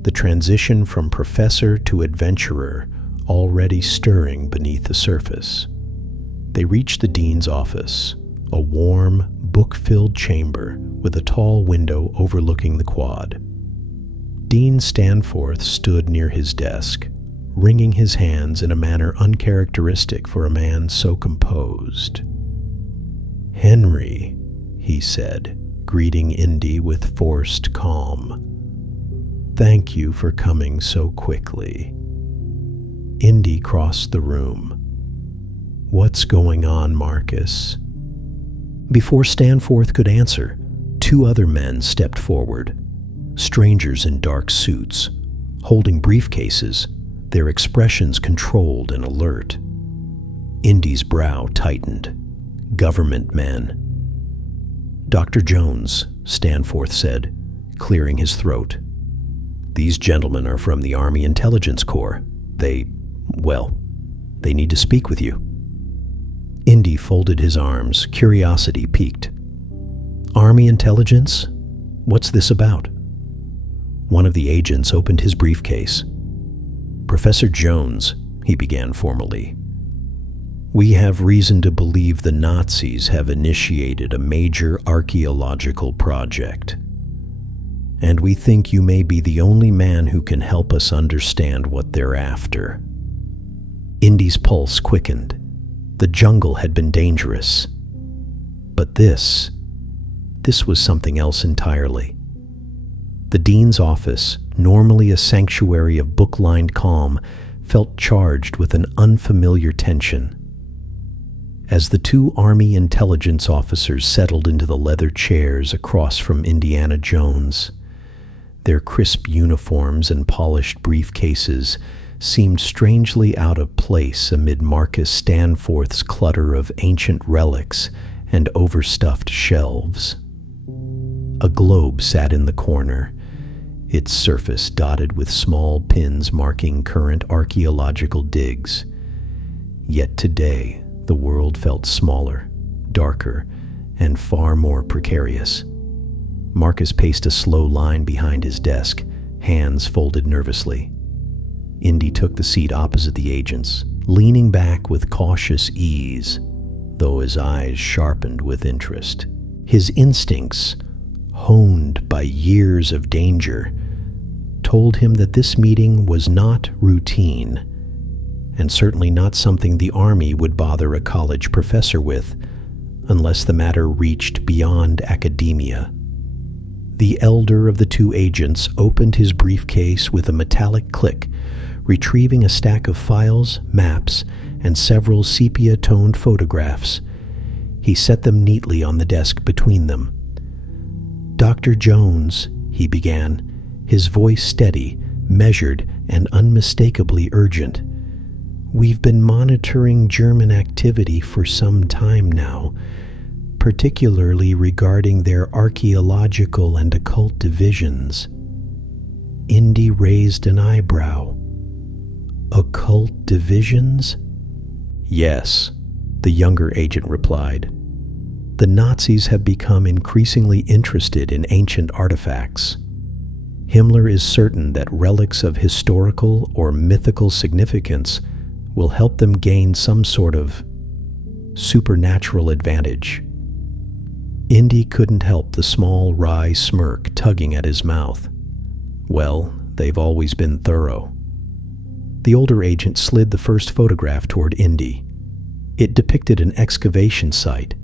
the transition from professor to adventurer already stirring beneath the surface. They reached the dean's office, a warm, book-filled chamber with a tall window overlooking the quad. Dean Stanforth stood near his desk, wringing his hands in a manner uncharacteristic for a man so composed. "Henry," he said, greeting Indy with forced calm. "Thank you for coming so quickly." Indy crossed the room. "What's going on, Marcus?" Before Stanforth could answer, 2 other men stepped forward, strangers in dark suits, holding briefcases, their expressions controlled and alert. Indy's brow tightened. Government men. "Dr. Jones," Stanforth said, clearing his throat. "These gentlemen are from the Army Intelligence Corps. They need to speak with you." Indy folded his arms, curiosity piqued. "Army Intelligence? What's this about?" One of the agents opened his briefcase. "Professor Jones," he began formally, "we have reason to believe the Nazis have initiated a major archaeological project. And we think you may be the only man who can help us understand what they're after." Indy's pulse quickened. The jungle had been dangerous. But this was something else entirely. The dean's office, normally a sanctuary of book-lined calm, felt charged with an unfamiliar tension. As the 2 Army intelligence officers settled into the leather chairs across from Indiana Jones, their crisp uniforms and polished briefcases seemed strangely out of place amid Marcus Stanforth's clutter of ancient relics and overstuffed shelves. A globe sat in the corner, its surface dotted with small pins marking current archaeological digs. Yet today, the world felt smaller, darker, and far more precarious. Marcus paced a slow line behind his desk, hands folded nervously. Indy took the seat opposite the agents, leaning back with cautious ease, though his eyes sharpened with interest. His instincts, honed by years of danger, told him that this meeting was not routine, and certainly not something the Army would bother a college professor with, unless the matter reached beyond academia. The elder of the 2 agents opened his briefcase with a metallic click, retrieving a stack of files, maps, and several sepia-toned photographs. He set them neatly on the desk between them. "Dr. Jones," he began, his voice steady, measured, and unmistakably urgent. "We've been monitoring German activity for some time now, particularly regarding their archaeological and occult divisions." Indy raised an eyebrow. "Occult divisions?" "Yes," the younger agent replied. "The Nazis have become increasingly interested in ancient artifacts. Himmler is certain that relics of historical or mythical significance will help them gain some sort of supernatural advantage." Indy couldn't help the small, wry smirk tugging at his mouth. "Well, they've always been thorough." The older agent slid the first photograph toward Indy. It depicted an excavation site,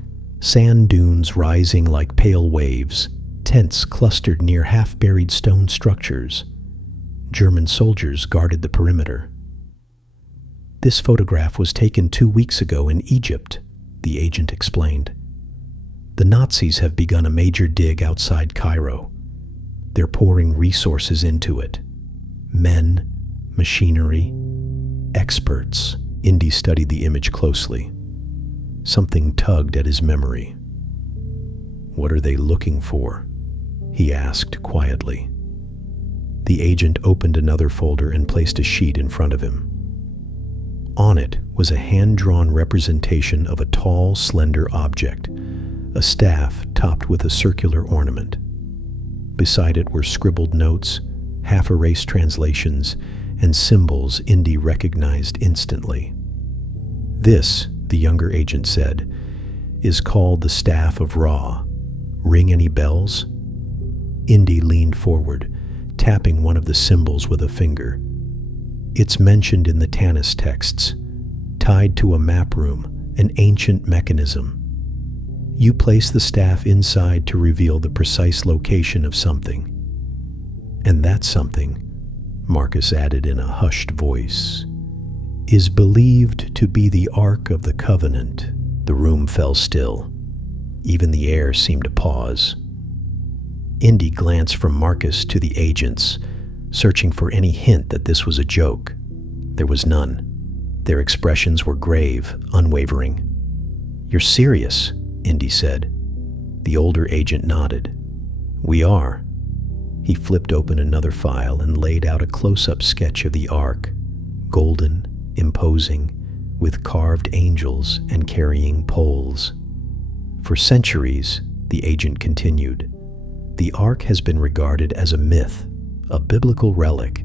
sand dunes rising like pale waves, tents clustered near half-buried stone structures. German soldiers guarded the perimeter. "This photograph was taken 2 weeks ago in Egypt," the agent explained. "The Nazis have begun a major dig outside Cairo. They're pouring resources into it. Men, machinery, experts." Indy studied the image closely. Something tugged at his memory. "What are they looking for?" he asked quietly. The agent opened another folder and placed a sheet in front of him. On it was a hand-drawn representation of a tall, slender object, a staff topped with a circular ornament. Beside it were scribbled notes, half-erased translations, and symbols Indy recognized instantly. "This," the younger agent said, "is called the Staff of Ra. Ring any bells?" Indy leaned forward, tapping one of the symbols with a finger. "It's mentioned in the Tanis texts, tied to a map room, an ancient mechanism. You place the staff inside to reveal the precise location of something. And that something," Marcus added in a hushed voice, "is believed to be the Ark of the Covenant." The room fell still. Even the air seemed to pause. Indy glanced from Marcus to the agents, searching for any hint that this was a joke. There was none. Their expressions were grave, unwavering. "You're serious?" Indy said. The older agent nodded. "We are." He flipped open another file and laid out a close-up sketch of the Ark, golden, imposing, with carved angels and carrying poles. "For centuries," the agent continued, "the Ark has been regarded as a myth, a biblical relic,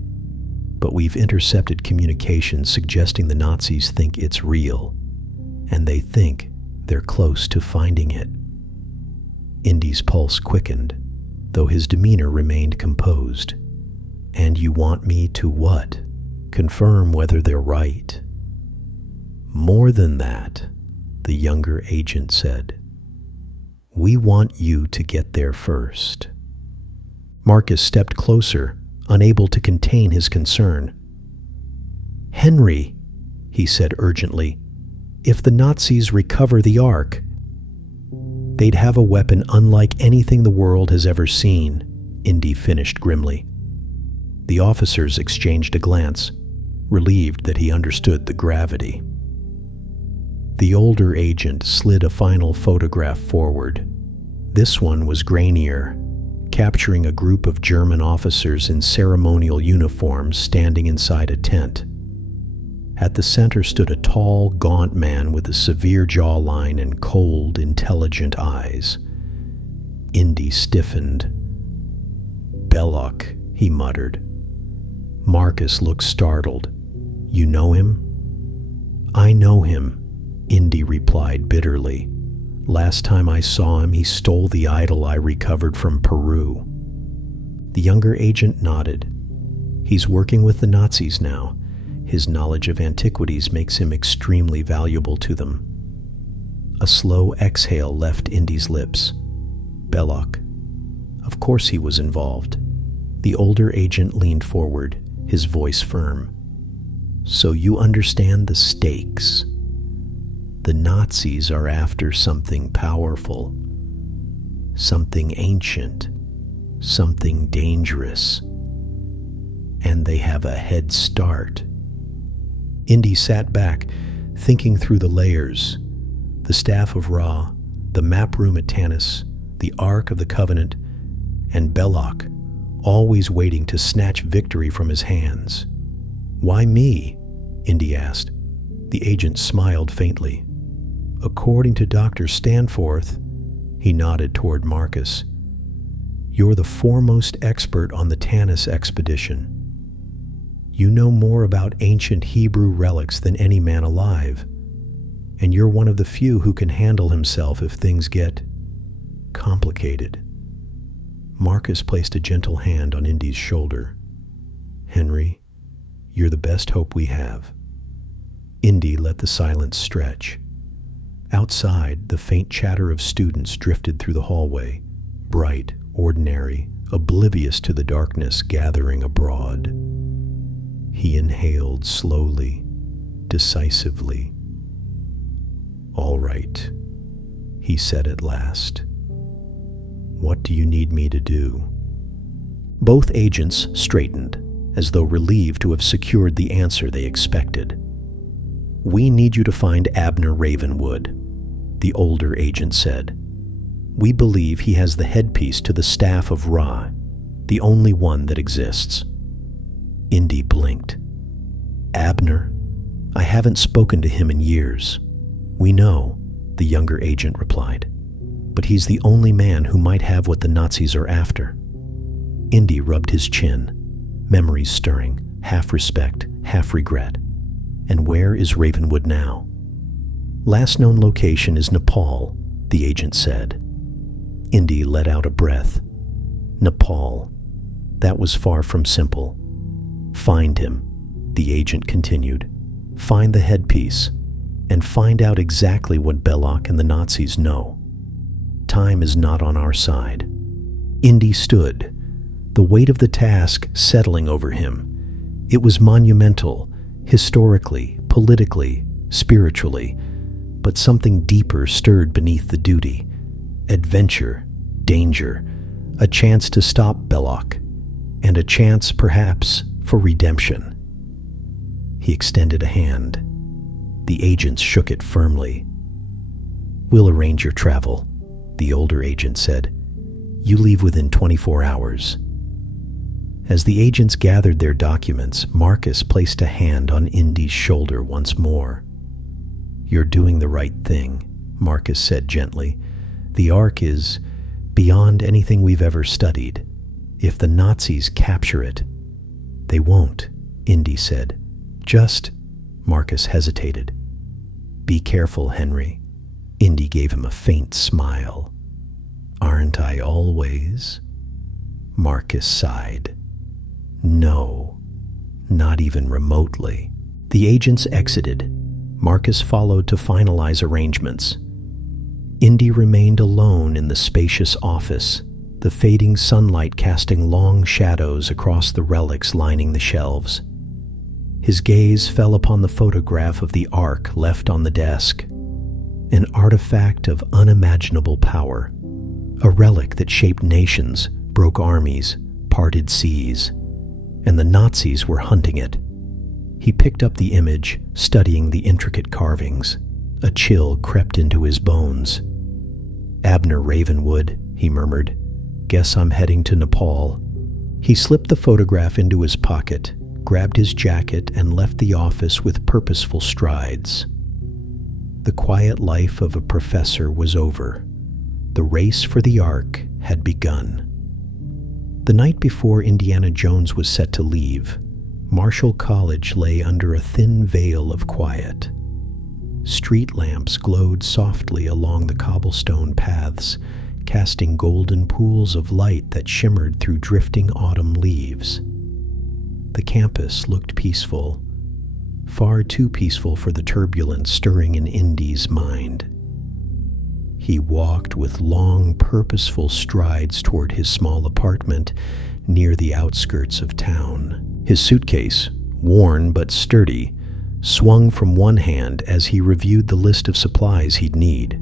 but we've intercepted communications suggesting the Nazis think it's real, and they think they're close to finding it." Indy's pulse quickened, though his demeanor remained composed. "And you want me to what? Confirm whether they're right?" "More than that," the younger agent said. "We want you to get there first." Marcus stepped closer, unable to contain his concern. "Henry," he said urgently, "if the Nazis recover the Ark, they'd have a weapon unlike anything the world has ever seen," Indy finished grimly. The officers exchanged a glance, relieved that he understood the gravity. The older agent slid a final photograph forward. This one was grainier, capturing a group of German officers in ceremonial uniforms standing inside a tent. At the center stood a tall, gaunt man with a severe jawline and cold, intelligent eyes. Indy stiffened. "Belloc," he muttered. Marcus looked startled. "You know him?" "I know him," Indy replied bitterly. "Last time I saw him, he stole the idol I recovered from Peru." The younger agent nodded. "He's working with the Nazis now. His knowledge of antiquities makes him extremely valuable to them." A slow exhale left Indy's lips. Belloc. Of course he was involved. The older agent leaned forward, his voice firm. "So you understand the stakes. The Nazis are after something powerful, something ancient, something dangerous. And they have a head start." Indy sat back, thinking through the layers. The Staff of Ra, the map room at Tanis, the Ark of the Covenant, and Belloc, always waiting to snatch victory from his hands. "Why me?" Indy asked. The agent smiled faintly. "According to Dr. Stanforth," he nodded toward Marcus, "you're the foremost expert on the Tanis expedition. You know more about ancient Hebrew relics than any man alive, and you're one of the few who can handle himself if things get complicated." Marcus placed a gentle hand on Indy's shoulder. "Henry, you're the best hope we have." Indy let the silence stretch. Outside, the faint chatter of students drifted through the hallway, bright, ordinary, oblivious to the darkness gathering abroad. He inhaled slowly, decisively. "All right," he said at last. "What do you need me to do?" Both agents straightened, as though relieved to have secured the answer they expected. "We need you to find Abner Ravenwood," the older agent said. We believe he has the headpiece to the staff of Ra, the only one that exists. Indy blinked. Abner? I haven't spoken to him in years. We know, the younger agent replied. But he's the only man who might have what the Nazis are after. Indy rubbed his chin, memories stirring, half respect, half regret. And where is Ravenwood now? Last known location is Nepal, the agent said. Indy let out a breath. Nepal. That was far from simple. Find him, the agent continued. Find the headpiece, and find out exactly what Belloc and the Nazis know. Time is not on our side. Indy stood, the weight of the task settling over him. It was monumental, historically, politically, spiritually, but something deeper stirred beneath the duty. Adventure, danger, a chance to stop Belloc, and a chance, perhaps, for redemption. He extended a hand. The agents shook it firmly. We'll arrange your travel, the older agent said. You leave within 24 hours. As the agents gathered their documents, Marcus placed a hand on Indy's shoulder once more. You're doing the right thing, Marcus said gently. The Ark is beyond anything we've ever studied. If the Nazis capture it, they won't, Indy said. Just, Marcus hesitated. Be careful, Henry. Indy gave him a faint smile. Aren't I always? Marcus sighed. No, not even remotely. The agents exited. Marcus followed to finalize arrangements. Indy remained alone in the spacious office, the fading sunlight casting long shadows across the relics lining the shelves. His gaze fell upon the photograph of the Ark left on the desk, an artifact of unimaginable power, a relic that shaped nations, broke armies, parted seas, and the Nazis were hunting it. He picked up the image, studying the intricate carvings. A chill crept into his bones. Abner Ravenwood, he murmured. Guess I'm heading to Nepal. He slipped the photograph into his pocket, grabbed his jacket, and left the office with purposeful strides. The quiet life of a professor was over. The race for the Ark had begun. The night before Indiana Jones was set to leave, Marshall College lay under a thin veil of quiet. Street lamps glowed softly along the cobblestone paths, casting golden pools of light that shimmered through drifting autumn leaves. The campus looked peaceful, far too peaceful for the turbulence stirring in Indy's mind. He walked with long, purposeful strides toward his small apartment near the outskirts of town. His suitcase, worn but sturdy, swung from one hand as he reviewed the list of supplies he'd need.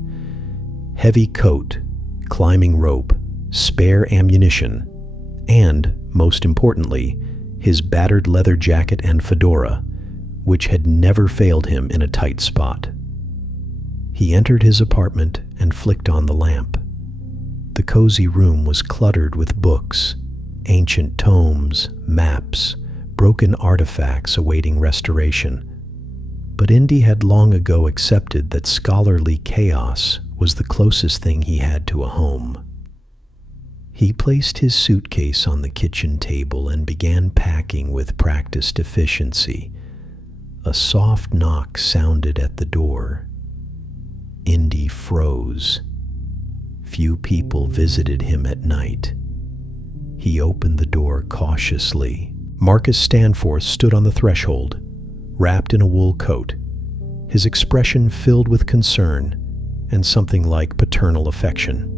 Heavy coat, climbing rope, spare ammunition, and, most importantly, his battered leather jacket and fedora, which had never failed him in a tight spot. He entered his apartment and flicked on the lamp. The cozy room was cluttered with books, ancient tomes, maps, broken artifacts awaiting restoration. But Indy had long ago accepted that scholarly chaos was the closest thing he had to a home. He placed his suitcase on the kitchen table and began packing with practiced efficiency. A soft knock sounded at the door. Indy froze. Few people visited him at night. He opened the door cautiously. Marcus Stanforth stood on the threshold, wrapped in a wool coat, his expression filled with concern and something like paternal affection.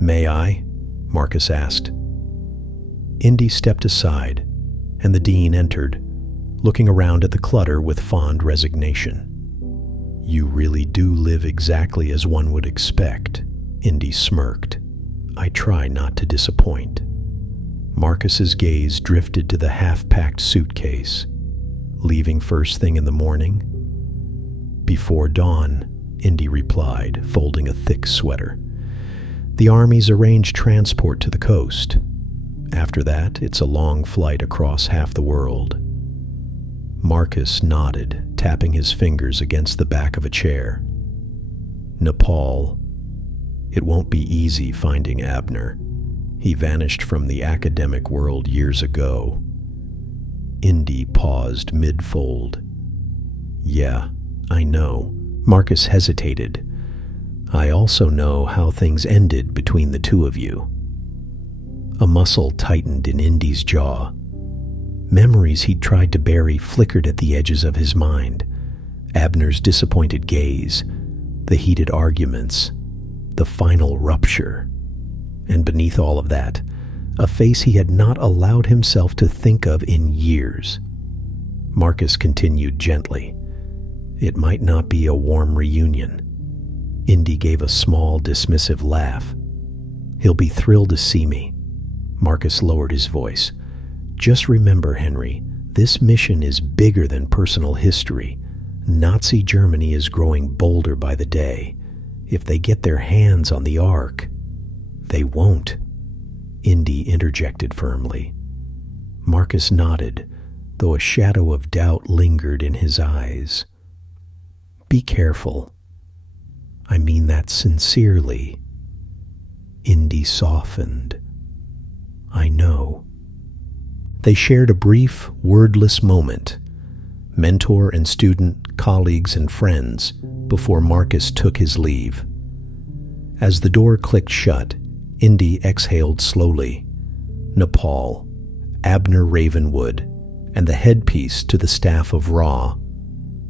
"May I?" Marcus asked. Indy stepped aside, and the dean entered, looking around at the clutter with fond resignation. "You really do live exactly as one would expect," Indy smirked. "I try not to disappoint." Marcus's gaze drifted to the half-packed suitcase. "Leaving first thing in the morning?" "Before dawn," Indy replied, folding a thick sweater. The armies arrange transport to the coast. After that, it's a long flight across half the world. Marcus nodded, tapping his fingers against the back of a chair. Nepal. It won't be easy finding Abner. He vanished from the academic world years ago. Indy paused mid-fold. Yeah, I know. Marcus hesitated. I also know how things ended between the two of you. A muscle tightened in Indy's jaw. Memories he'd tried to bury flickered at the edges of his mind. Abner's disappointed gaze, the heated arguments, the final rupture. And beneath all of that, a face he had not allowed himself to think of in years. Marcus continued gently. It might not be a warm reunion. Indy gave a small, dismissive laugh. He'll be thrilled to see me. Marcus lowered his voice. Just remember, Henry, this mission is bigger than personal history. Nazi Germany is growing bolder by the day. If they get their hands on the Ark, they won't. Indy interjected firmly. Marcus nodded, though a shadow of doubt lingered in his eyes. Be careful. I mean that sincerely. Indy softened. I know. They shared a brief, wordless moment, mentor and student, colleagues and friends, before Marcus took his leave. As the door clicked shut, Indy exhaled slowly. Nepal, Abner Ravenwood, and the headpiece to the staff of Ra.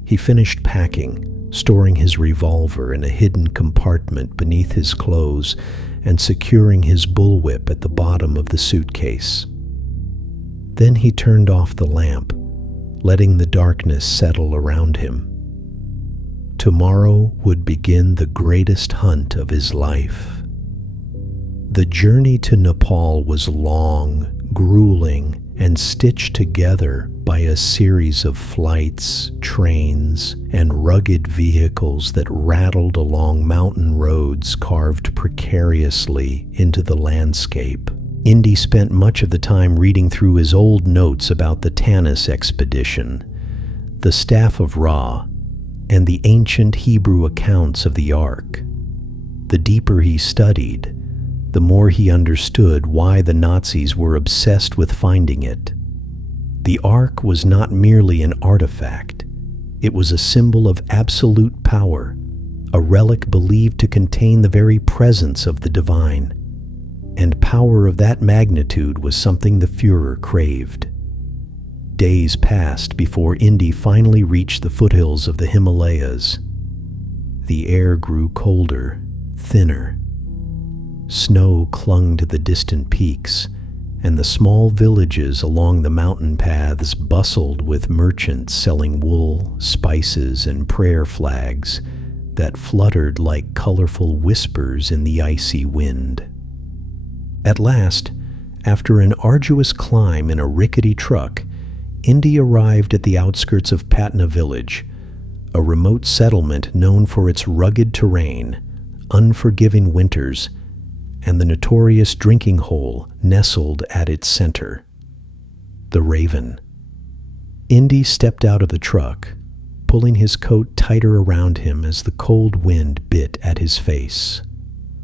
He finished packing, storing his revolver in a hidden compartment beneath his clothes and securing his bullwhip at the bottom of the suitcase. Then he turned off the lamp, letting the darkness settle around him. Tomorrow would begin the greatest hunt of his life. The journey to Nepal was long, grueling, and stitched together by a series of flights, trains, and rugged vehicles that rattled along mountain roads carved precariously into the landscape. Indy spent much of the time reading through his old notes about the Tanis expedition, the staff of Ra, and the ancient Hebrew accounts of the Ark. The deeper he studied, the more he understood why the Nazis were obsessed with finding it. The Ark was not merely an artifact. It was a symbol of absolute power, a relic believed to contain the very presence of the divine. And power of that magnitude was something the Führer craved. Days passed before Indy finally reached the foothills of the Himalayas. The air grew colder, thinner. Snow clung to the distant peaks, and the small villages along the mountain paths bustled with merchants selling wool, spices, and prayer flags that fluttered like colorful whispers in the icy wind. At last, after an arduous climb in a rickety truck, Indy arrived at the outskirts of Patna village, a remote settlement known for its rugged terrain, unforgiving winters, and the notorious drinking hole nestled at its center. The Raven. Indy stepped out of the truck, pulling his coat tighter around him as the cold wind bit at his face.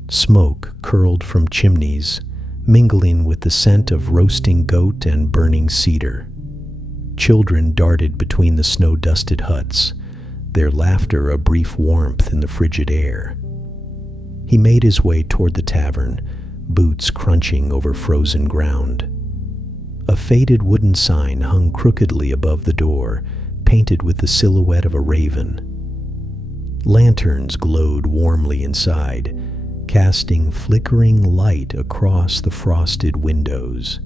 Smoke curled from chimneys, mingling with the scent of roasting goat and burning cedar. Children darted between the snow-dusted huts, their laughter a brief warmth in the frigid air. He made his way toward the tavern, boots crunching over frozen ground. A faded wooden sign hung crookedly above the door, painted with the silhouette of a raven. Lanterns glowed warmly inside, casting flickering light across the frosted windows.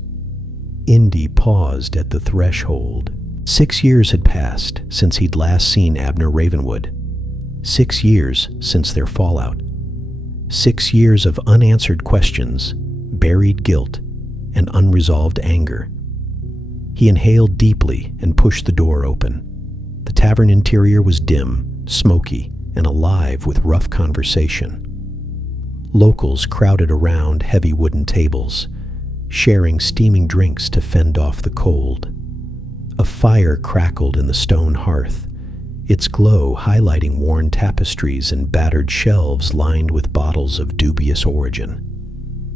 Indy paused at the threshold. 6 years had passed since he'd last seen Abner Ravenwood. 6 years since their fallout. 6 years of unanswered questions, buried guilt, and unresolved anger. He inhaled deeply and pushed the door open. The tavern interior was dim, smoky, and alive with rough conversation. Locals crowded around heavy wooden tables, sharing steaming drinks to fend off the cold. A fire crackled in the stone hearth, its glow highlighting worn tapestries and battered shelves lined with bottles of dubious origin.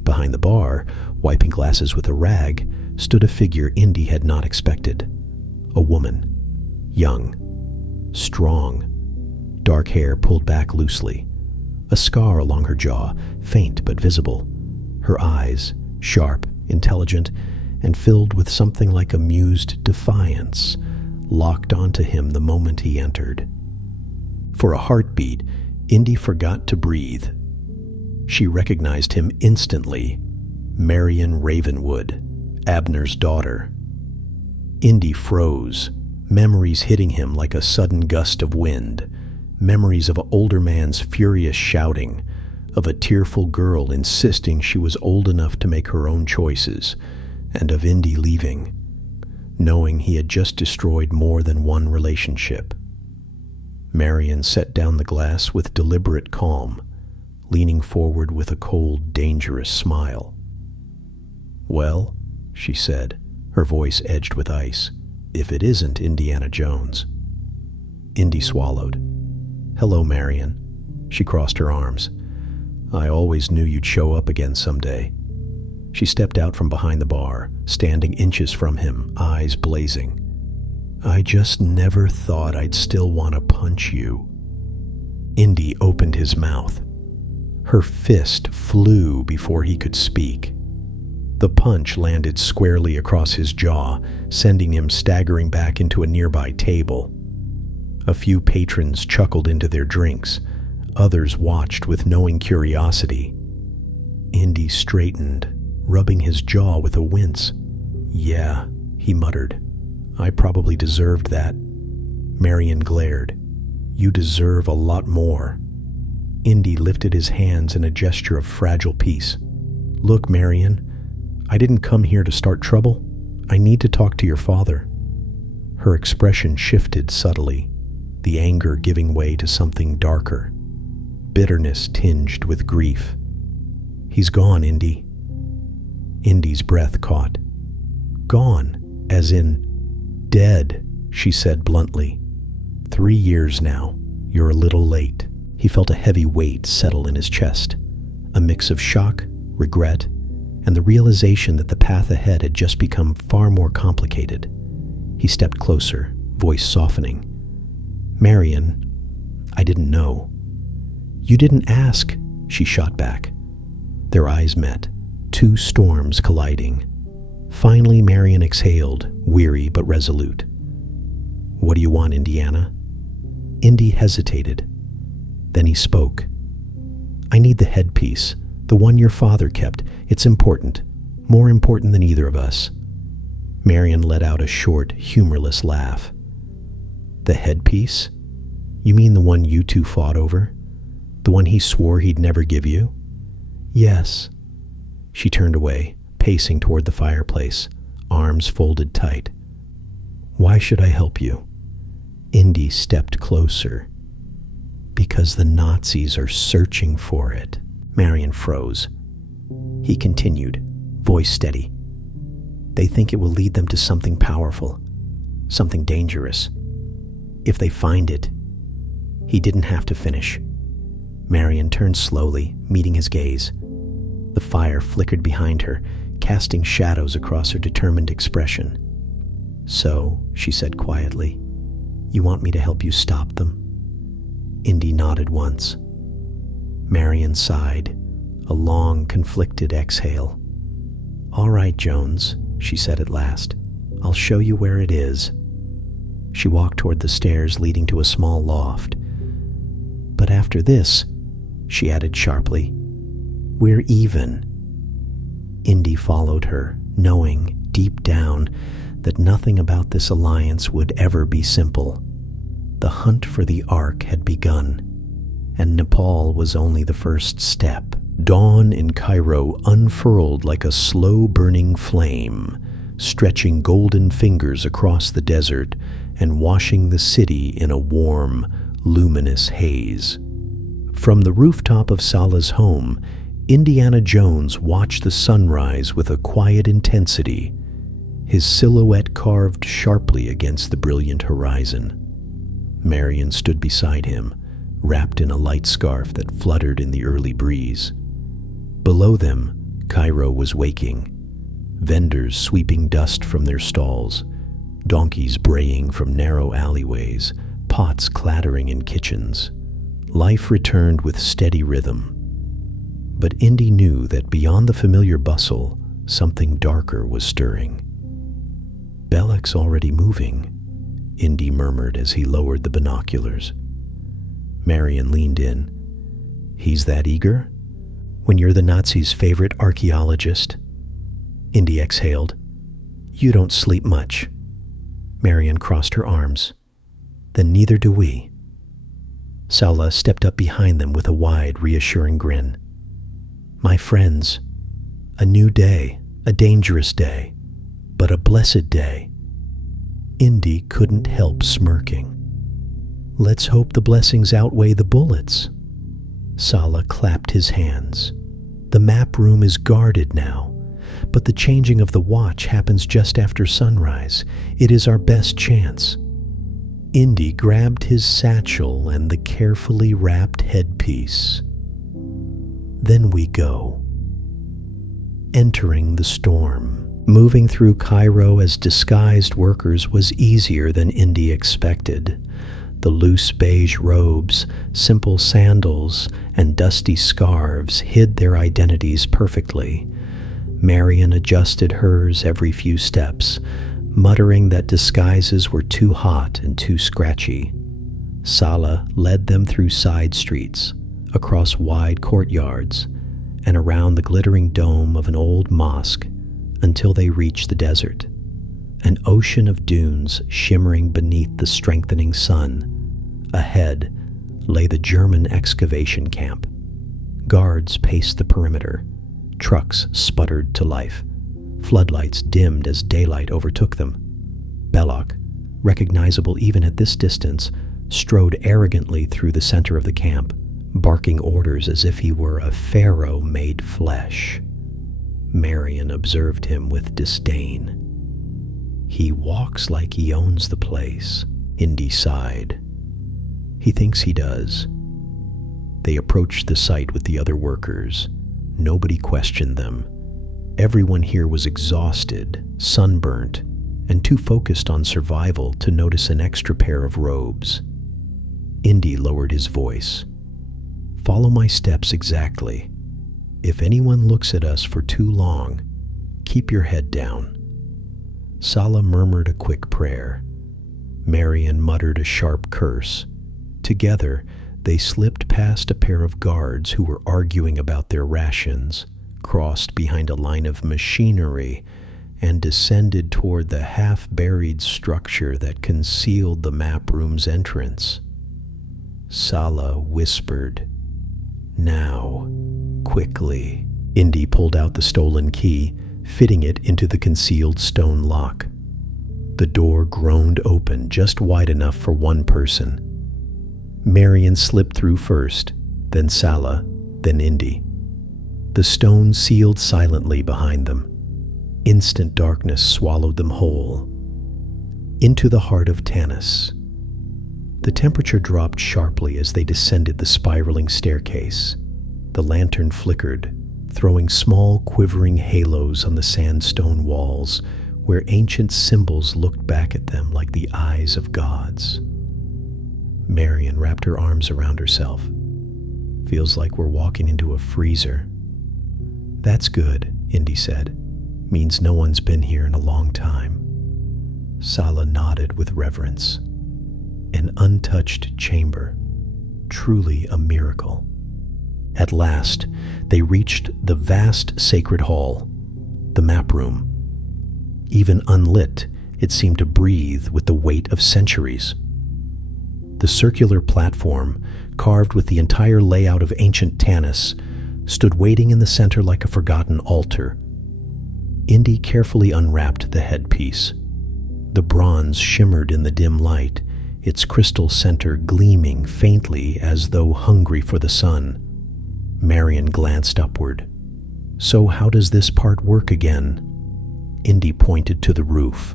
Behind the bar, wiping glasses with a rag, stood a figure Indy had not expected. A woman. Young. Strong. Dark hair pulled back loosely. A scar along her jaw, faint but visible. Her eyes, sharp, intelligent, and filled with something like amused defiance, locked onto him the moment he entered. For a heartbeat, Indy forgot to breathe. She recognized him instantly. Marion Ravenwood, Abner's daughter. Indy froze, memories hitting him like a sudden gust of wind. Memories of an older man's furious shouting, of a tearful girl insisting she was old enough to make her own choices, and of Indy leaving, knowing he had just destroyed more than one relationship. Marion set down the glass with deliberate calm, leaning forward with a cold, dangerous smile. "Well," she said, her voice edged with ice, "if it isn't Indiana Jones." Indy swallowed. "Hello, Marion." She crossed her arms. "I always knew you'd show up again someday." She stepped out from behind the bar, standing inches from him, eyes blazing. "I just never thought I'd still want to punch you." Indy opened his mouth. Her fist flew before he could speak. The punch landed squarely across his jaw, sending him staggering back into a nearby table. A few patrons chuckled into their drinks. Others watched with knowing curiosity. Indy straightened, rubbing his jaw with a wince. "Yeah," he muttered. "I probably deserved that." Marion glared. "You deserve a lot more." Indy lifted his hands in a gesture of fragile peace. "Look, Marion, I didn't come here to start trouble. I need to talk to your father." Her expression shifted subtly, the anger giving way to something darker. Bitterness tinged with grief. "He's gone, Indy." Indy's breath caught. "Gone, as in dead," she said bluntly. 3 years now. You're a little late." He felt a heavy weight settle in his chest, a mix of shock, regret, and the realization that the path ahead had just become far more complicated. He stepped closer, voice softening. "Marion, I didn't know." "You didn't ask," she shot back. Their eyes met, two storms colliding. Finally, Marion exhaled, weary but resolute. "What do you want, Indiana?" Indy hesitated. Then he spoke. "I need the headpiece, the one your father kept. It's important, more important than either of us." Marion let out a short, humorless laugh. "The headpiece? You mean the one you two fought over? The one he swore he'd never give you?" "Yes." She turned away, pacing toward the fireplace, arms folded tight. "Why should I help you?" Indy stepped closer. "Because the Nazis are searching for it." Marion froze. He continued, voice steady. "They think it will lead them to something powerful, something dangerous. If they find it..." He didn't have to finish. Marion turned slowly, meeting his gaze. The fire flickered behind her, casting shadows across her determined expression. "So," she said quietly, "you want me to help you stop them?" Indy nodded once. Marion sighed, a long, conflicted exhale. "All right, Jones," she said at last. "I'll show you where it is." She walked toward the stairs leading to a small loft. "But after this," she added sharply, "we're even." Indy followed her, knowing, deep down, that nothing about this alliance would ever be simple. The hunt for the Ark had begun, and Nepal was only the first step. Dawn in Cairo unfurled like a slow-burning flame, stretching golden fingers across the desert and washing the city in a warm, luminous haze. From the rooftop of Sallah's home, Indiana Jones watched the sunrise with a quiet intensity, his silhouette carved sharply against the brilliant horizon. Marion stood beside him, wrapped in a light scarf that fluttered in the early breeze. Below them, Cairo was waking, vendors sweeping dust from their stalls, donkeys braying from narrow alleyways, pots clattering in kitchens. Life returned with steady rhythm. But Indy knew that beyond the familiar bustle, something darker was stirring. "Belloq's already moving," Indy murmured as he lowered the binoculars. Marion leaned in. "He's that eager? When you're the Nazis' favorite archaeologist?" Indy exhaled. "You don't sleep much." Marion crossed her arms. "Then neither do we." Sallah stepped up behind them with a wide, reassuring grin. "My friends, a new day, a dangerous day, but a blessed day." Indy couldn't help smirking. "Let's hope the blessings outweigh the bullets." Sallah clapped his hands. "The map room is guarded now, but the changing of the watch happens just after sunrise. It is our best chance." Indy grabbed his satchel and the carefully wrapped headpiece. "Then we go." Entering the storm. Moving through Cairo as disguised workers was easier than Indy expected. The loose beige robes, simple sandals, and dusty scarves hid their identities perfectly. Marion adjusted hers every few steps, muttering that disguises were too hot and too scratchy. Sallah led them through side streets, across wide courtyards, and around the glittering dome of an old mosque until they reached the desert, an ocean of dunes shimmering beneath the strengthening sun. Ahead lay the German excavation camp. Guards paced the perimeter. Trucks sputtered to life. Floodlights dimmed as daylight overtook them. Belloq, recognizable even at this distance, strode arrogantly through the center of the camp, barking orders as if he were a pharaoh made flesh. Marion observed him with disdain. "He walks like he owns the place," Indy sighed. "He thinks he does." They approached the site with the other workers. Nobody questioned them. Everyone here was exhausted, sunburnt, and too focused on survival to notice an extra pair of robes. Indy lowered his voice. "Follow my steps exactly. If anyone looks at us for too long, keep your head down." Sallah murmured a quick prayer. Marion muttered a sharp curse. Together, they slipped past a pair of guards who were arguing about their rations, crossed behind a line of machinery, and descended toward the half-buried structure that concealed the map room's entrance. Sallah whispered, "Now, quickly." Indy pulled out the stolen key, fitting it into the concealed stone lock. The door groaned open just wide enough for one person. Marion slipped through first, then Sallah, then Indy. The stone sealed silently behind them. Instant darkness swallowed them whole. Into the heart of Tanis. The temperature dropped sharply as they descended the spiraling staircase. The lantern flickered, throwing small quivering halos on the sandstone walls, where ancient symbols looked back at them like the eyes of gods. Marion wrapped her arms around herself. "Feels like we're walking into a freezer." "That's good," Indy said. "Means no one's been here in a long time." Sallah nodded with reverence. An untouched chamber. Truly a miracle. At last, they reached the vast sacred hall, the map room. Even unlit, it seemed to breathe with the weight of centuries. The circular platform, carved with the entire layout of ancient Tanis, stood waiting in the center like a forgotten altar. Indy carefully unwrapped the headpiece. The bronze shimmered in the dim light, its crystal center gleaming faintly as though hungry for the sun. Marion glanced upward. "So how does this part work again?" Indy pointed to the roof,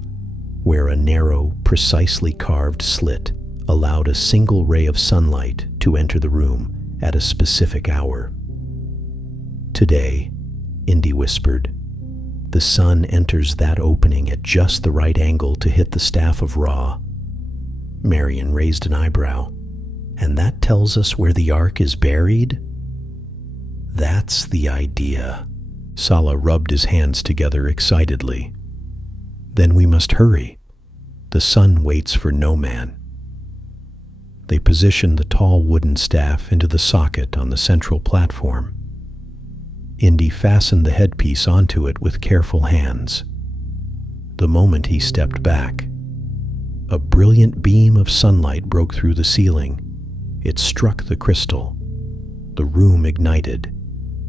where a narrow, precisely carved slit allowed a single ray of sunlight to enter the room at a specific hour. "Today," Indy whispered, "the sun enters that opening at just the right angle to hit the staff of Ra." Marion raised an eyebrow. "And that tells us where the Ark is buried?" "That's the idea." Sallah rubbed his hands together excitedly. "Then we must hurry. The sun waits for no man." They positioned the tall wooden staff into the socket on the central platform. Indy fastened the headpiece onto it with careful hands. The moment he stepped back, a brilliant beam of sunlight broke through the ceiling. It struck the crystal. The room ignited.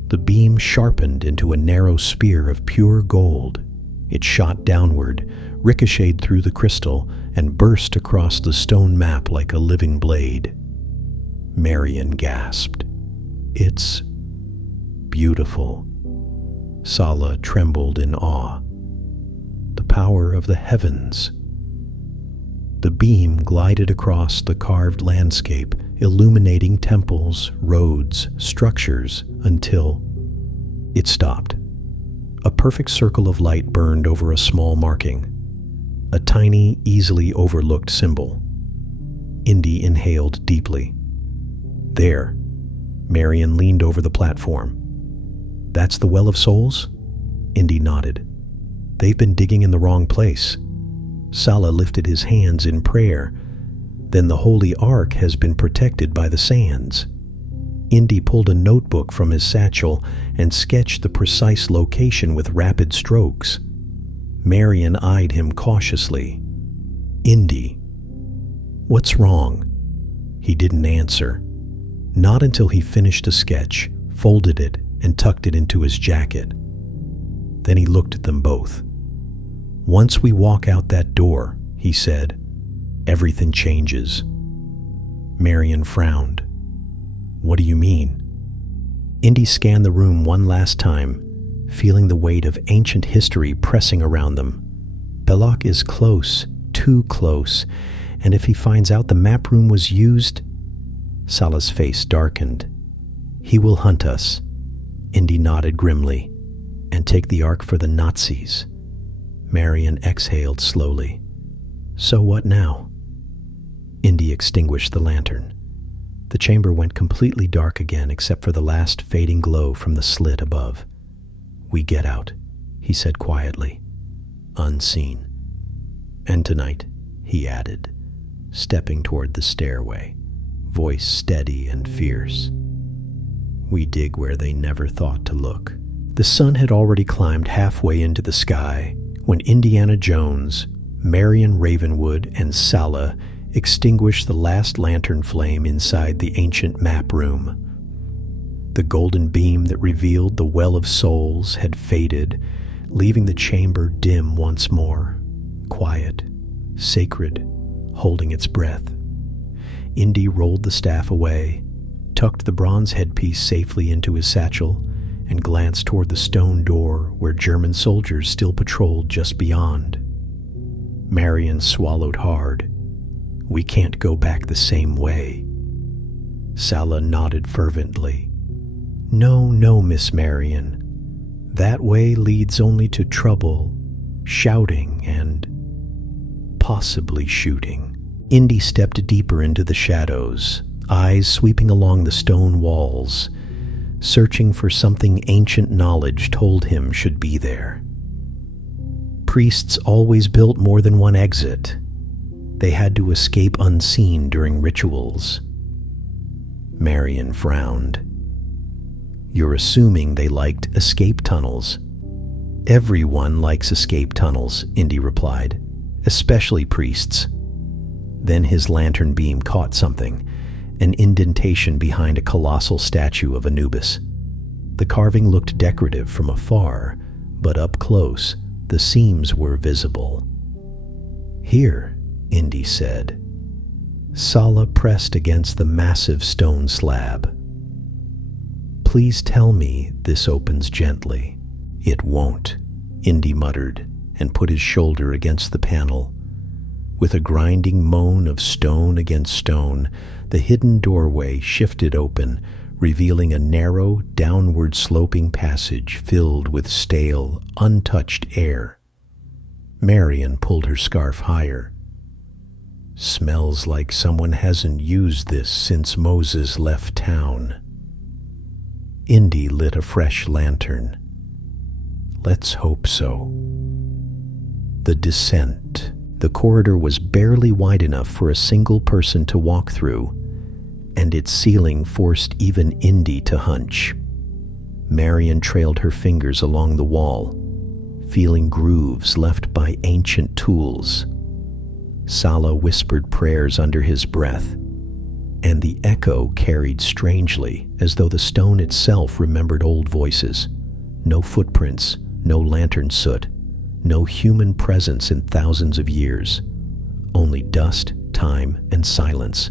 The beam sharpened into a narrow spear of pure gold. It shot downward, ricocheted through the crystal, and burst across the stone map like a living blade. Marion gasped. "It's beautiful." Sallah trembled in awe. "The power of the heavens." The beam glided across the carved landscape, illuminating temples, roads, structures, until it stopped. A perfect circle of light burned over a small marking, a tiny, easily overlooked symbol. Indy inhaled deeply. "There." Marion leaned over the platform. "That's the Well of Souls?" Indy nodded. "They've been digging in the wrong place." Sallah lifted his hands in prayer. "Then the Holy Ark has been protected by the sands." Indy pulled a notebook from his satchel and sketched the precise location with rapid strokes. Marion eyed him cautiously. "Indy, what's wrong?" He didn't answer. Not until he finished the sketch, folded it, and tucked it into his jacket. Then he looked at them both. "Once we walk out that door," he said, "everything changes." Marion frowned. "What do you mean?" Indy scanned the room one last time, feeling the weight of ancient history pressing around them. Belloc is close, too close, and if he finds out the map room was used... Salah's face darkened. "He will hunt us," Indy nodded grimly, "and take the Ark for the Nazis." Marion exhaled slowly. "So what now?" Indy extinguished the lantern. The chamber went completely dark again except for the last fading glow from the slit above. "We get out," he said quietly, "unseen. And tonight," he added, stepping toward the stairway, voice steady and fierce, "we dig where they never thought to look." The sun had already climbed halfway into the sky when Indiana Jones, Marion Ravenwood, and Sallah extinguished the last lantern flame inside the ancient map room. The golden beam that revealed the Well of Souls had faded, leaving the chamber dim once more, quiet, sacred, holding its breath. Indy rolled the staff away, tucked the bronze headpiece safely into his satchel, and glanced toward the stone door where German soldiers still patrolled just beyond. Marion swallowed hard. "We can't go back the same way." Sallah nodded fervently. "No, no, Miss Marion. That way leads only to trouble, shouting, and possibly shooting." Indy stepped deeper into the shadows, eyes sweeping along the stone walls, searching for something ancient knowledge told him should be there. Priests always built more than one exit. They had to escape unseen during rituals. Marion frowned. "You're assuming they liked escape tunnels." "Everyone likes escape tunnels," Indy replied, "especially priests." Then his lantern beam caught something, an indentation behind a colossal statue of Anubis. The carving looked decorative from afar, but up close, the seams were visible. "Here," Indy said. Sallah pressed against the massive stone slab. Please tell me this opens gently. It won't, Indy muttered and put his shoulder against the panel. With a grinding moan of stone against stone, the hidden doorway shifted open, revealing a narrow, downward-sloping passage filled with stale, untouched air. Marion pulled her scarf higher. Smells like someone hasn't used this since Moses left town. Indy lit a fresh lantern. Let's hope so. The descent. The corridor was barely wide enough for a single person to walk through, and its ceiling forced even Indy to hunch. Marion trailed her fingers along the wall, feeling grooves left by ancient tools. Sallah whispered prayers under his breath, and the echo carried strangely, as though the stone itself remembered old voices. No footprints, no lantern soot, no human presence in thousands of years. Only dust, time, and silence.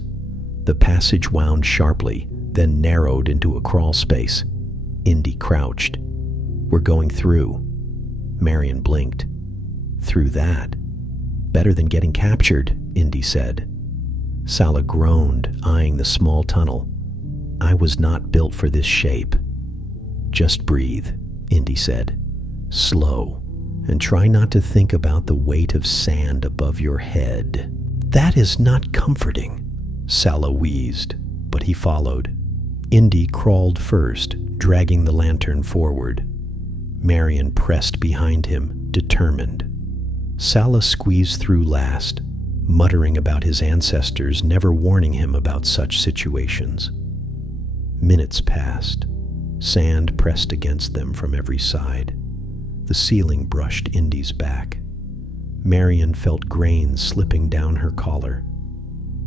The passage wound sharply, then narrowed into a crawl space. Indy crouched. We're going through. Marion blinked. Through that? Better than getting captured, Indy said. Sallah groaned, eyeing the small tunnel. I was not built for this shape. Just breathe, Indy said. Slow, and try not to think about the weight of sand above your head. That is not comforting, Sallah wheezed, but he followed. Indy crawled first, dragging the lantern forward. Marion pressed behind him, determined. Sallah squeezed through last, muttering about his ancestors never warning him about such situations. Minutes passed. Sand pressed against them from every side. The ceiling brushed Indy's back. Marion felt grains slipping down her collar.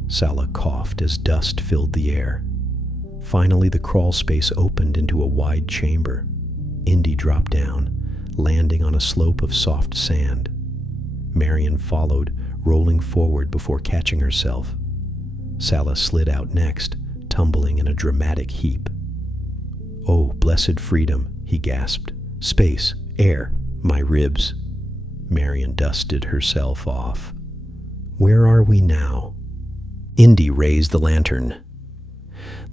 Sallah coughed as dust filled the air. Finally, the crawl space opened into a wide chamber. Indy dropped down, landing on a slope of soft sand. Marion followed, rolling forward before catching herself. Sallah slid out next, tumbling in a dramatic heap. Oh, blessed freedom, he gasped. Space, air, my ribs. Marion dusted herself off. Where are we now? Indy raised the lantern.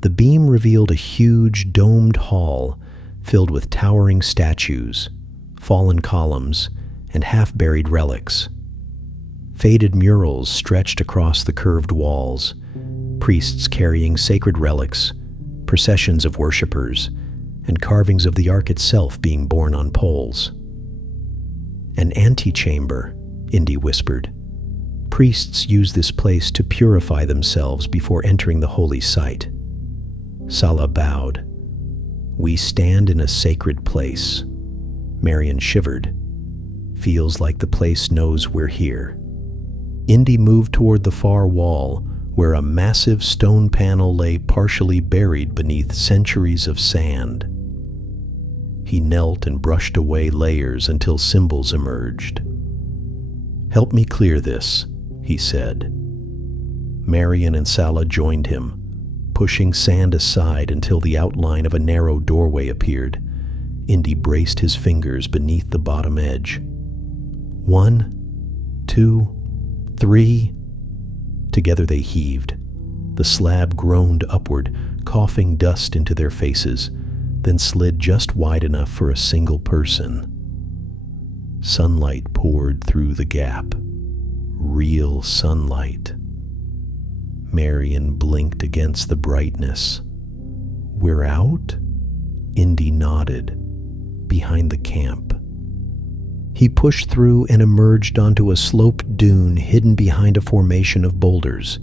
The beam revealed a huge domed hall filled with towering statues, fallen columns, and half-buried relics. Faded murals stretched across the curved walls, priests carrying sacred relics, processions of worshippers, and carvings of the Ark itself being borne on poles. An antechamber, Indy whispered. Priests use this place to purify themselves before entering the holy site. Sallah bowed. We stand in a sacred place. Marion shivered. Feels like the place knows we're here. Indy moved toward the far wall, where a massive stone panel lay partially buried beneath centuries of sand. He knelt and brushed away layers until symbols emerged. Help me clear this, he said. Marion and Sallah joined him, pushing sand aside until the outline of a narrow doorway appeared. Indy braced his fingers beneath the bottom edge. 1, 2, 3. Together they heaved. The slab groaned upward, coughing dust into their faces, then slid just wide enough for a single person. Sunlight poured through the gap. Real sunlight. Marion blinked against the brightness. We're out? Indy nodded. Behind the camp. He pushed through and emerged onto a sloped dune hidden behind a formation of boulders.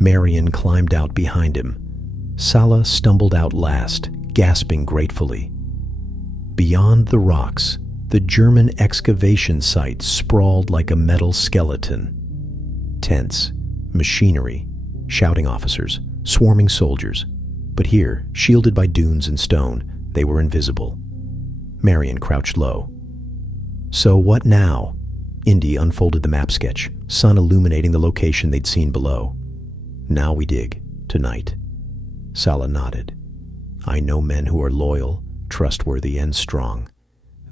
Marion climbed out behind him. Sallah stumbled out last, gasping gratefully. Beyond the rocks, the German excavation site sprawled like a metal skeleton. Tents, machinery, shouting officers, swarming soldiers. But here, shielded by dunes and stone, they were invisible. Marion crouched low. So what now? Indy unfolded the map sketch, sun illuminating the location they'd seen below. Now we dig, tonight. Sallah nodded. I know men who are loyal, trustworthy, and strong.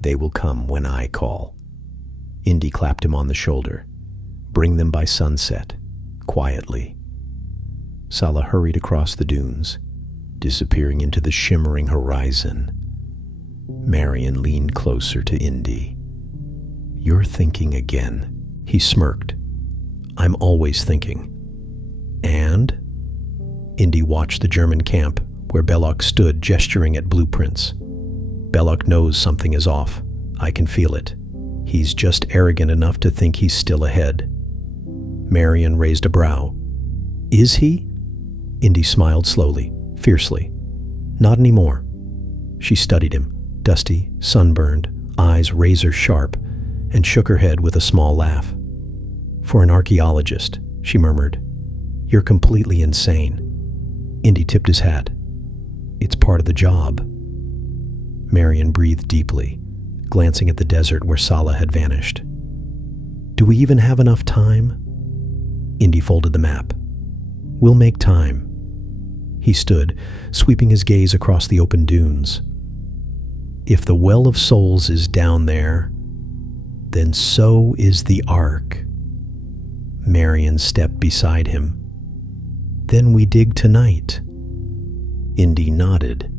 They will come when I call." Indy clapped him on the shoulder. "Bring them by sunset, quietly." Sallah hurried across the dunes, disappearing into the shimmering horizon. Marion leaned closer to Indy. "You're thinking again," he smirked. "I'm always thinking." "And?" Indy watched the German camp, where Belloc stood gesturing at blueprints. "Belloc knows something is off. I can feel it. He's just arrogant enough to think he's still ahead." Marion raised a brow. "Is he?" Indy smiled slowly, fiercely. "Not anymore." She studied him, dusty, sunburned, eyes razor sharp, and shook her head with a small laugh. "For an archaeologist," she murmured, "you're completely insane." Indy tipped his hat. "It's part of the job." Marion breathed deeply, glancing at the desert where Sallah had vanished. "Do we even have enough time?" Indy folded the map. "We'll make time." He stood, sweeping his gaze across the open dunes. "If the Well of Souls is down there, then so is the Ark." Marion stepped beside him. "Then we dig tonight." Indy nodded,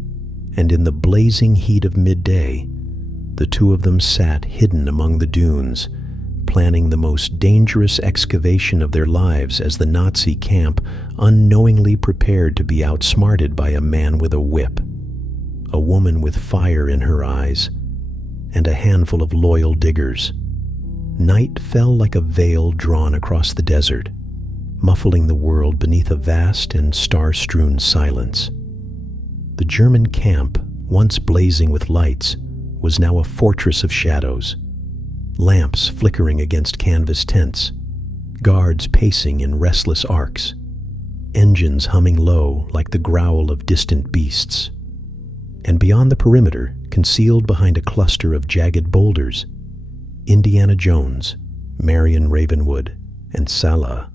and in the blazing heat of midday, the two of them sat hidden among the dunes, planning the most dangerous excavation of their lives as the Nazi camp unknowingly prepared to be outsmarted by a man with a whip, a woman with fire in her eyes, and a handful of loyal diggers. Night fell like a veil drawn across the desert, muffling the world beneath a vast and star-strewn silence. The German camp, once blazing with lights, was now a fortress of shadows. Lamps flickering against canvas tents, guards pacing in restless arcs, engines humming low like the growl of distant beasts. And beyond the perimeter, concealed behind a cluster of jagged boulders, Indiana Jones, Marion Ravenwood, and Sallah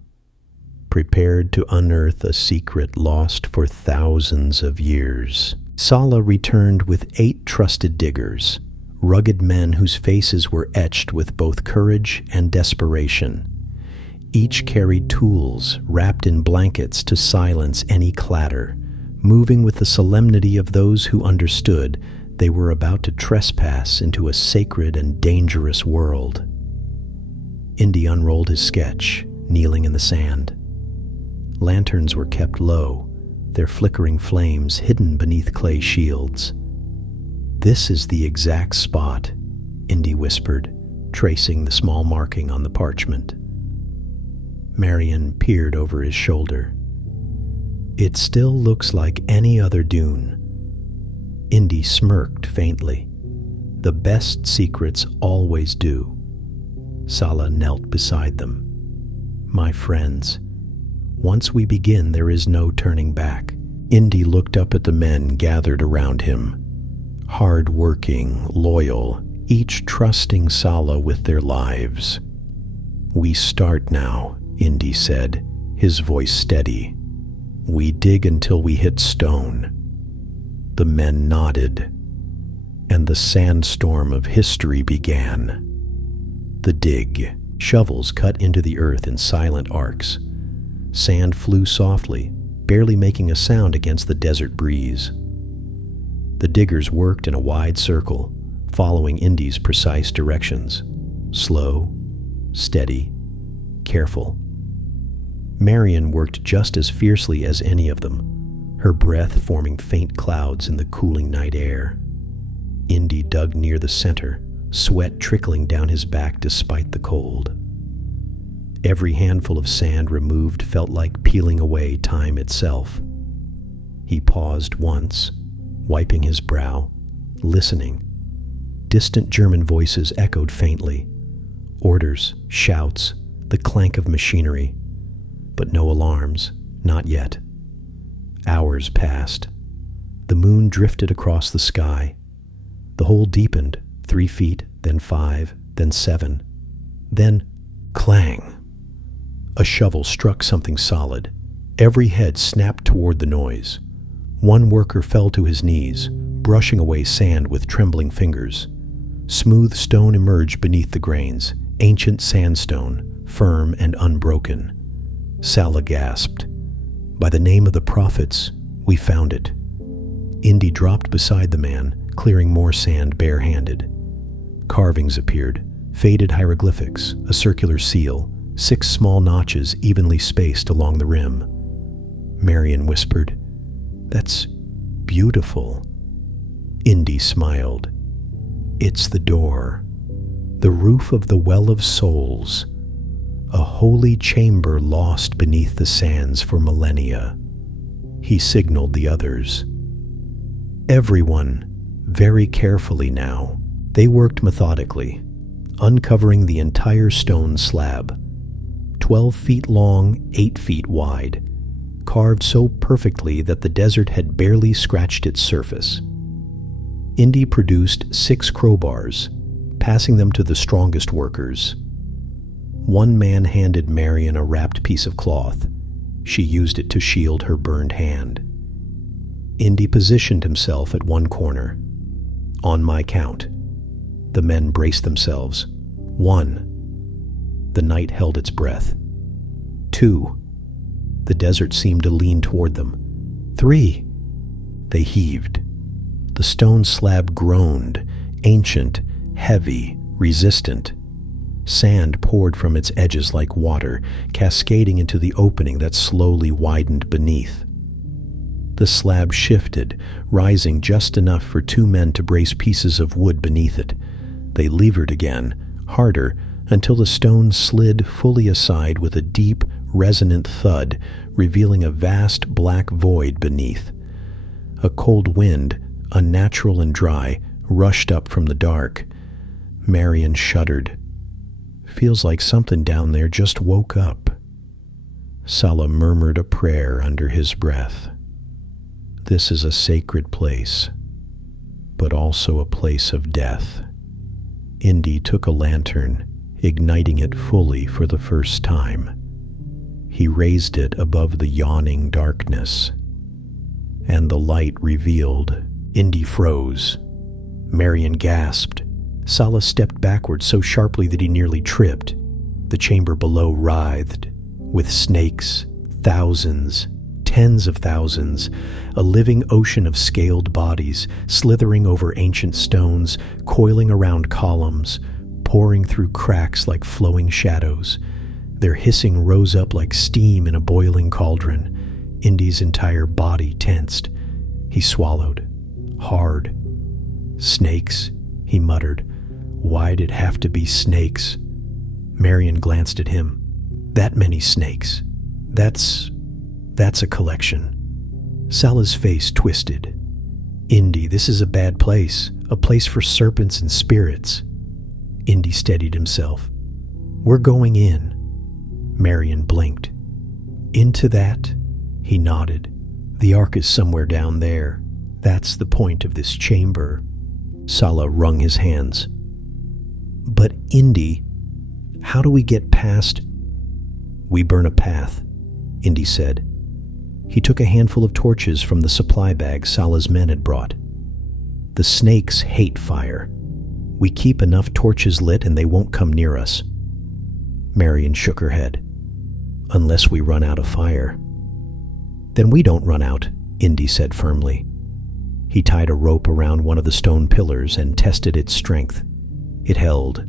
prepared to unearth a secret lost for thousands of years. Sallah returned with 8 trusted diggers, rugged men whose faces were etched with both courage and desperation. Each carried tools wrapped in blankets to silence any clatter, moving with the solemnity of those who understood they were about to trespass into a sacred and dangerous world. Indy unrolled his sketch, kneeling in the sand. Lanterns were kept low, their flickering flames hidden beneath clay shields. "This is the exact spot," Indy whispered, tracing the small marking on the parchment. Marion peered over his shoulder. "It still looks like any other dune." Indy smirked faintly. "The best secrets always do." Sallah knelt beside them. "My friends, once we begin, there is no turning back." Indy looked up at the men gathered around him. Hard-working, loyal, each trusting Sallah with their lives. "We start now," Indy said, his voice steady. "We dig until we hit stone." The men nodded, and the sandstorm of history began. The dig. Shovels cut into the earth in silent arcs. Sand flew softly, barely making a sound against the desert breeze. The diggers worked in a wide circle, following Indy's precise directions. Slow, steady, careful. Marion worked just as fiercely as any of them, her breath forming faint clouds in the cooling night air. Indy dug near the center, sweat trickling down his back despite the cold. Every handful of sand removed felt like peeling away time itself. He paused once, wiping his brow, listening. Distant German voices echoed faintly. Orders, shouts, the clank of machinery. But no alarms, not yet. Hours passed. The moon drifted across the sky. The hole deepened, 3 feet, then 5, then 7. Then, clang! A shovel struck something solid. Every head snapped toward the noise. One worker fell to his knees, brushing away sand with trembling fingers. Smooth stone emerged beneath the grains, ancient sandstone, firm and unbroken. Sallah gasped. By the name of the prophets, we found it. Indy dropped beside the man, clearing more sand barehanded. Carvings appeared, faded hieroglyphics, a circular seal, 6 small notches evenly spaced along the rim. Marion whispered, "That's beautiful." Indy smiled. "It's the door, the roof of the Well of Souls, a holy chamber lost beneath the sands for millennia." He signaled the others. Everyone, very carefully now. They worked methodically, uncovering the entire stone slab, 12 feet long, 8 feet wide, carved so perfectly that the desert had barely scratched its surface. Indy produced 6 crowbars, passing them to the strongest workers. One man handed Marion a wrapped piece of cloth. She used it to shield her burned hand. Indy positioned himself at one corner. On my count. The men braced themselves. 1. The night held its breath. 2. The desert seemed to lean toward them. 3. They heaved. The stone slab groaned, ancient, heavy, resistant. Sand poured from its edges like water, cascading into the opening that slowly widened beneath. The slab shifted, rising just enough for 2 men to brace pieces of wood beneath it. They levered again, harder, until the stone slid fully aside with a deep, resonant thud, revealing a vast black void beneath. A cold wind, unnatural and dry, rushed up from the dark. Marion shuddered. "Feels like something down there just woke up." Sallah murmured a prayer under his breath. "This is a sacred place, but also a place of death." Indy took a lantern, igniting it fully for the first time. He raised it above the yawning darkness, and the light revealed. Indy froze. Marion gasped. Sallah stepped backward so sharply that he nearly tripped. The chamber below writhed, with snakes, thousands, tens of thousands, a living ocean of scaled bodies, slithering over ancient stones, coiling around columns, pouring through cracks like flowing shadows. Their hissing rose up like steam in a boiling cauldron. Indy's entire body tensed. He swallowed. Hard. "Snakes," he muttered. "Why'd it have to be snakes?" Marion glanced at him. "That many snakes. That's a collection." Salah's face twisted. "Indy, this is a bad place. A place for serpents and spirits." Indy steadied himself. "We're going in." Marion blinked. "Into that?" He nodded. "The Ark is somewhere down there. That's the point of this chamber." Sallah wrung his hands. "But Indy, how do we get past?" "We burn a path," Indy said. He took a handful of torches from the supply bag Salah's men had brought. "The snakes hate fire. We keep enough torches lit and they won't come near us." Marion shook her head. "Unless we run out of fire." "Then we don't run out," Indy said firmly. He tied a rope around one of the stone pillars and tested its strength. It held.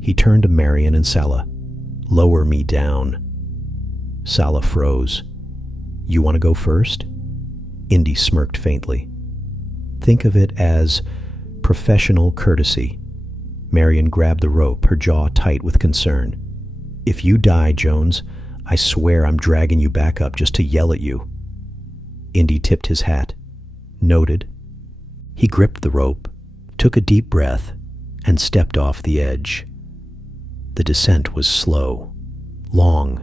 He turned to Marion and Sallah. "Lower me down." Sallah froze. "You want to go first?" Indy smirked faintly. "Think of it as professional courtesy." Marion grabbed the rope, her jaw tight with concern. "If you die, Jones, I swear I'm dragging you back up just to yell at you." Indy tipped his hat. "Noted." He gripped the rope, took a deep breath, and stepped off the edge. The descent was slow, long.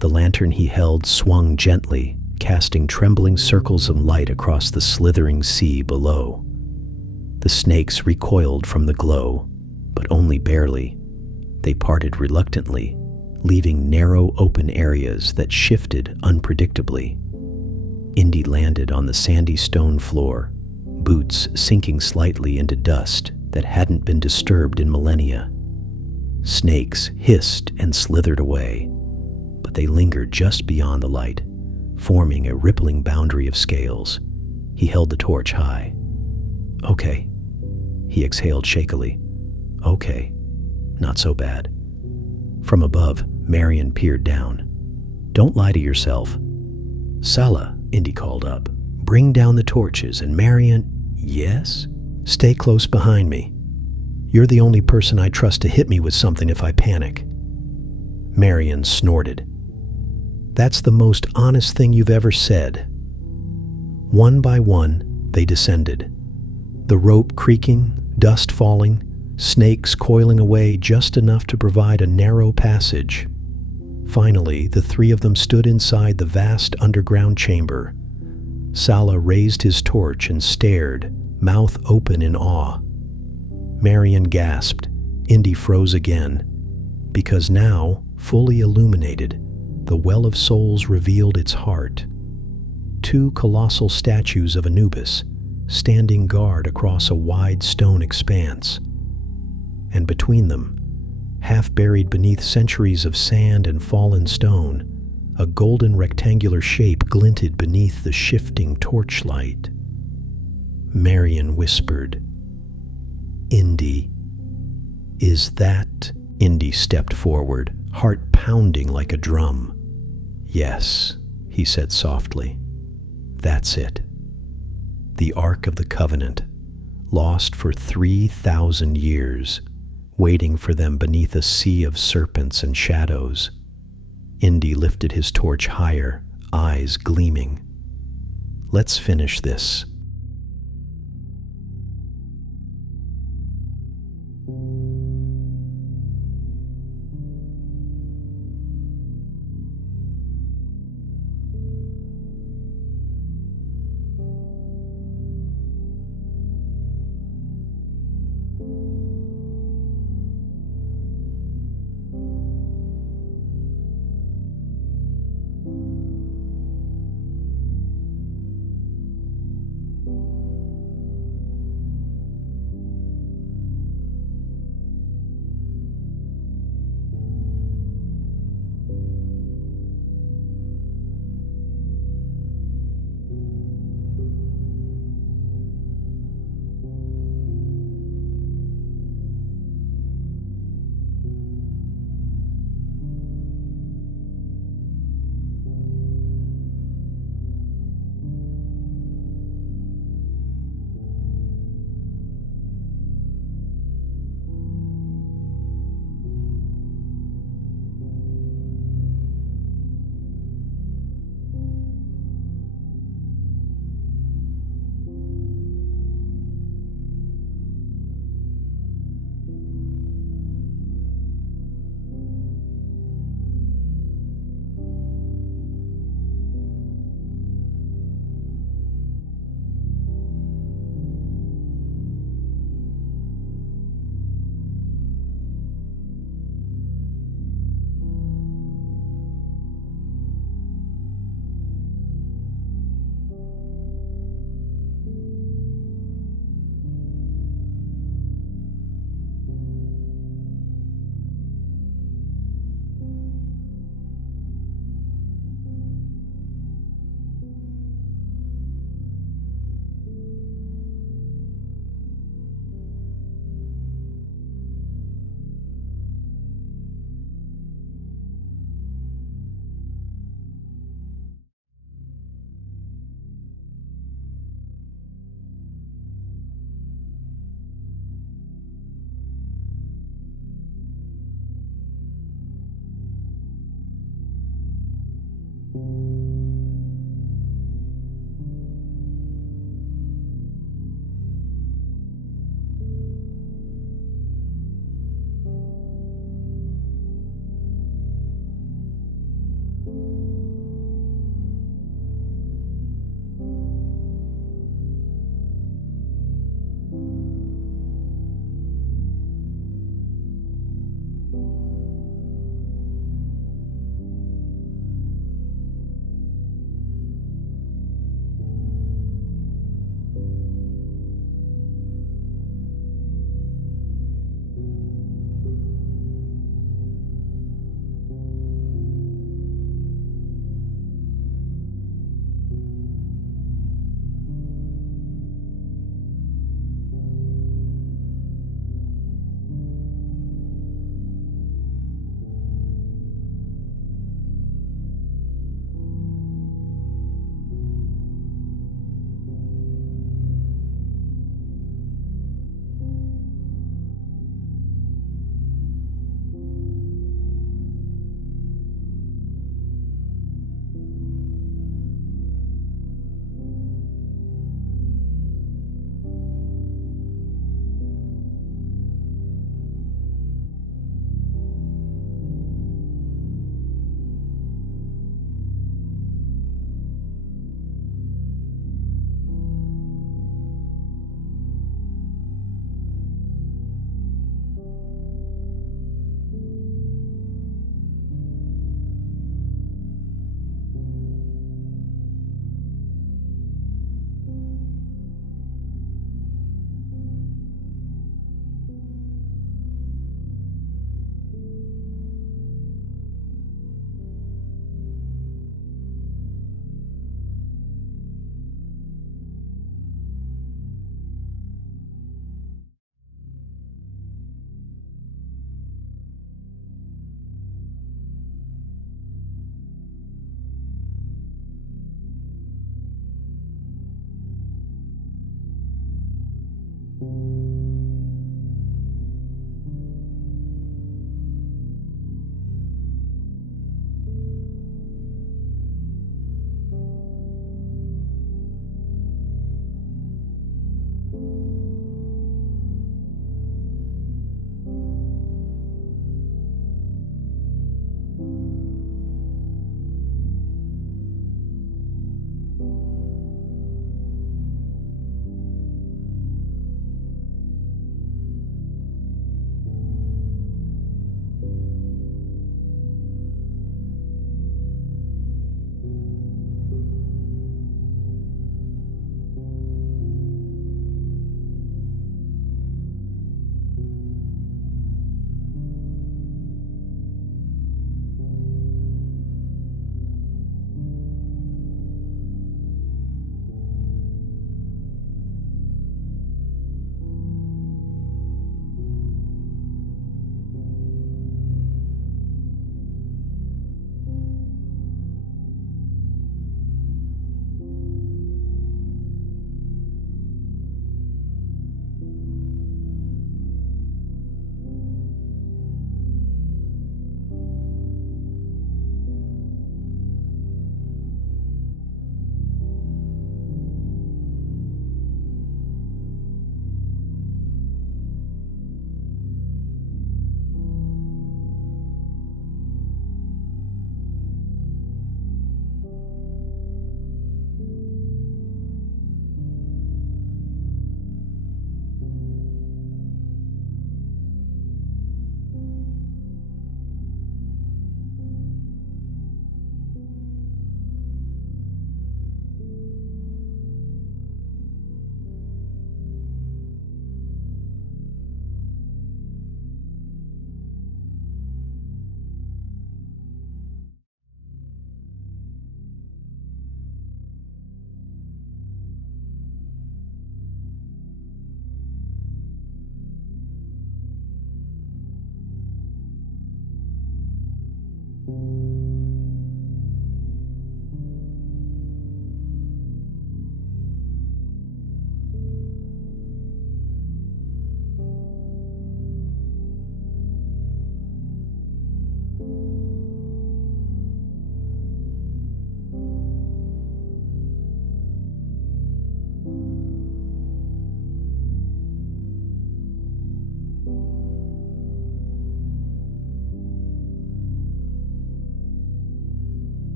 The lantern he held swung gently, casting trembling circles of light across the slithering sea below. The snakes recoiled from the glow, but only barely. They parted reluctantly, leaving narrow open areas that shifted unpredictably. Indy landed on the sandy stone floor, boots sinking slightly into dust that hadn't been disturbed in millennia. Snakes hissed and slithered away, but they lingered just beyond the light, forming a rippling boundary of scales. He held the torch high. "Okay," he exhaled shakily. "Okay, not so bad." From above, Marion peered down. "Don't lie to yourself." "Sallah," Indy called up. "Bring down the torches, and Marion—" "Yes?" "Stay close behind me. You're the only person I trust to hit me with something if I panic." Marion snorted. "That's the most honest thing you've ever said." One by one, they descended. The rope creaking, dust falling, snakes coiling away just enough to provide a narrow passage. Finally, the three of them stood inside the vast underground chamber. Sallah raised his torch and stared, mouth open in awe. Marion gasped. Indy froze again, because now, fully illuminated, the Well of Souls revealed its heart. Two colossal statues of Anubis, standing guard across a wide stone expanse. And between them, half buried beneath centuries of sand and fallen stone, a golden rectangular shape glinted beneath the shifting torchlight. Marion whispered, "Indy, is that—" Indy stepped forward, heart pounding like a drum. "Yes," he said softly. "That's it. The Ark of the Covenant, lost for 3,000 years, waiting for them beneath a sea of serpents and shadows." Indy lifted his torch higher, eyes gleaming. "Let's finish this."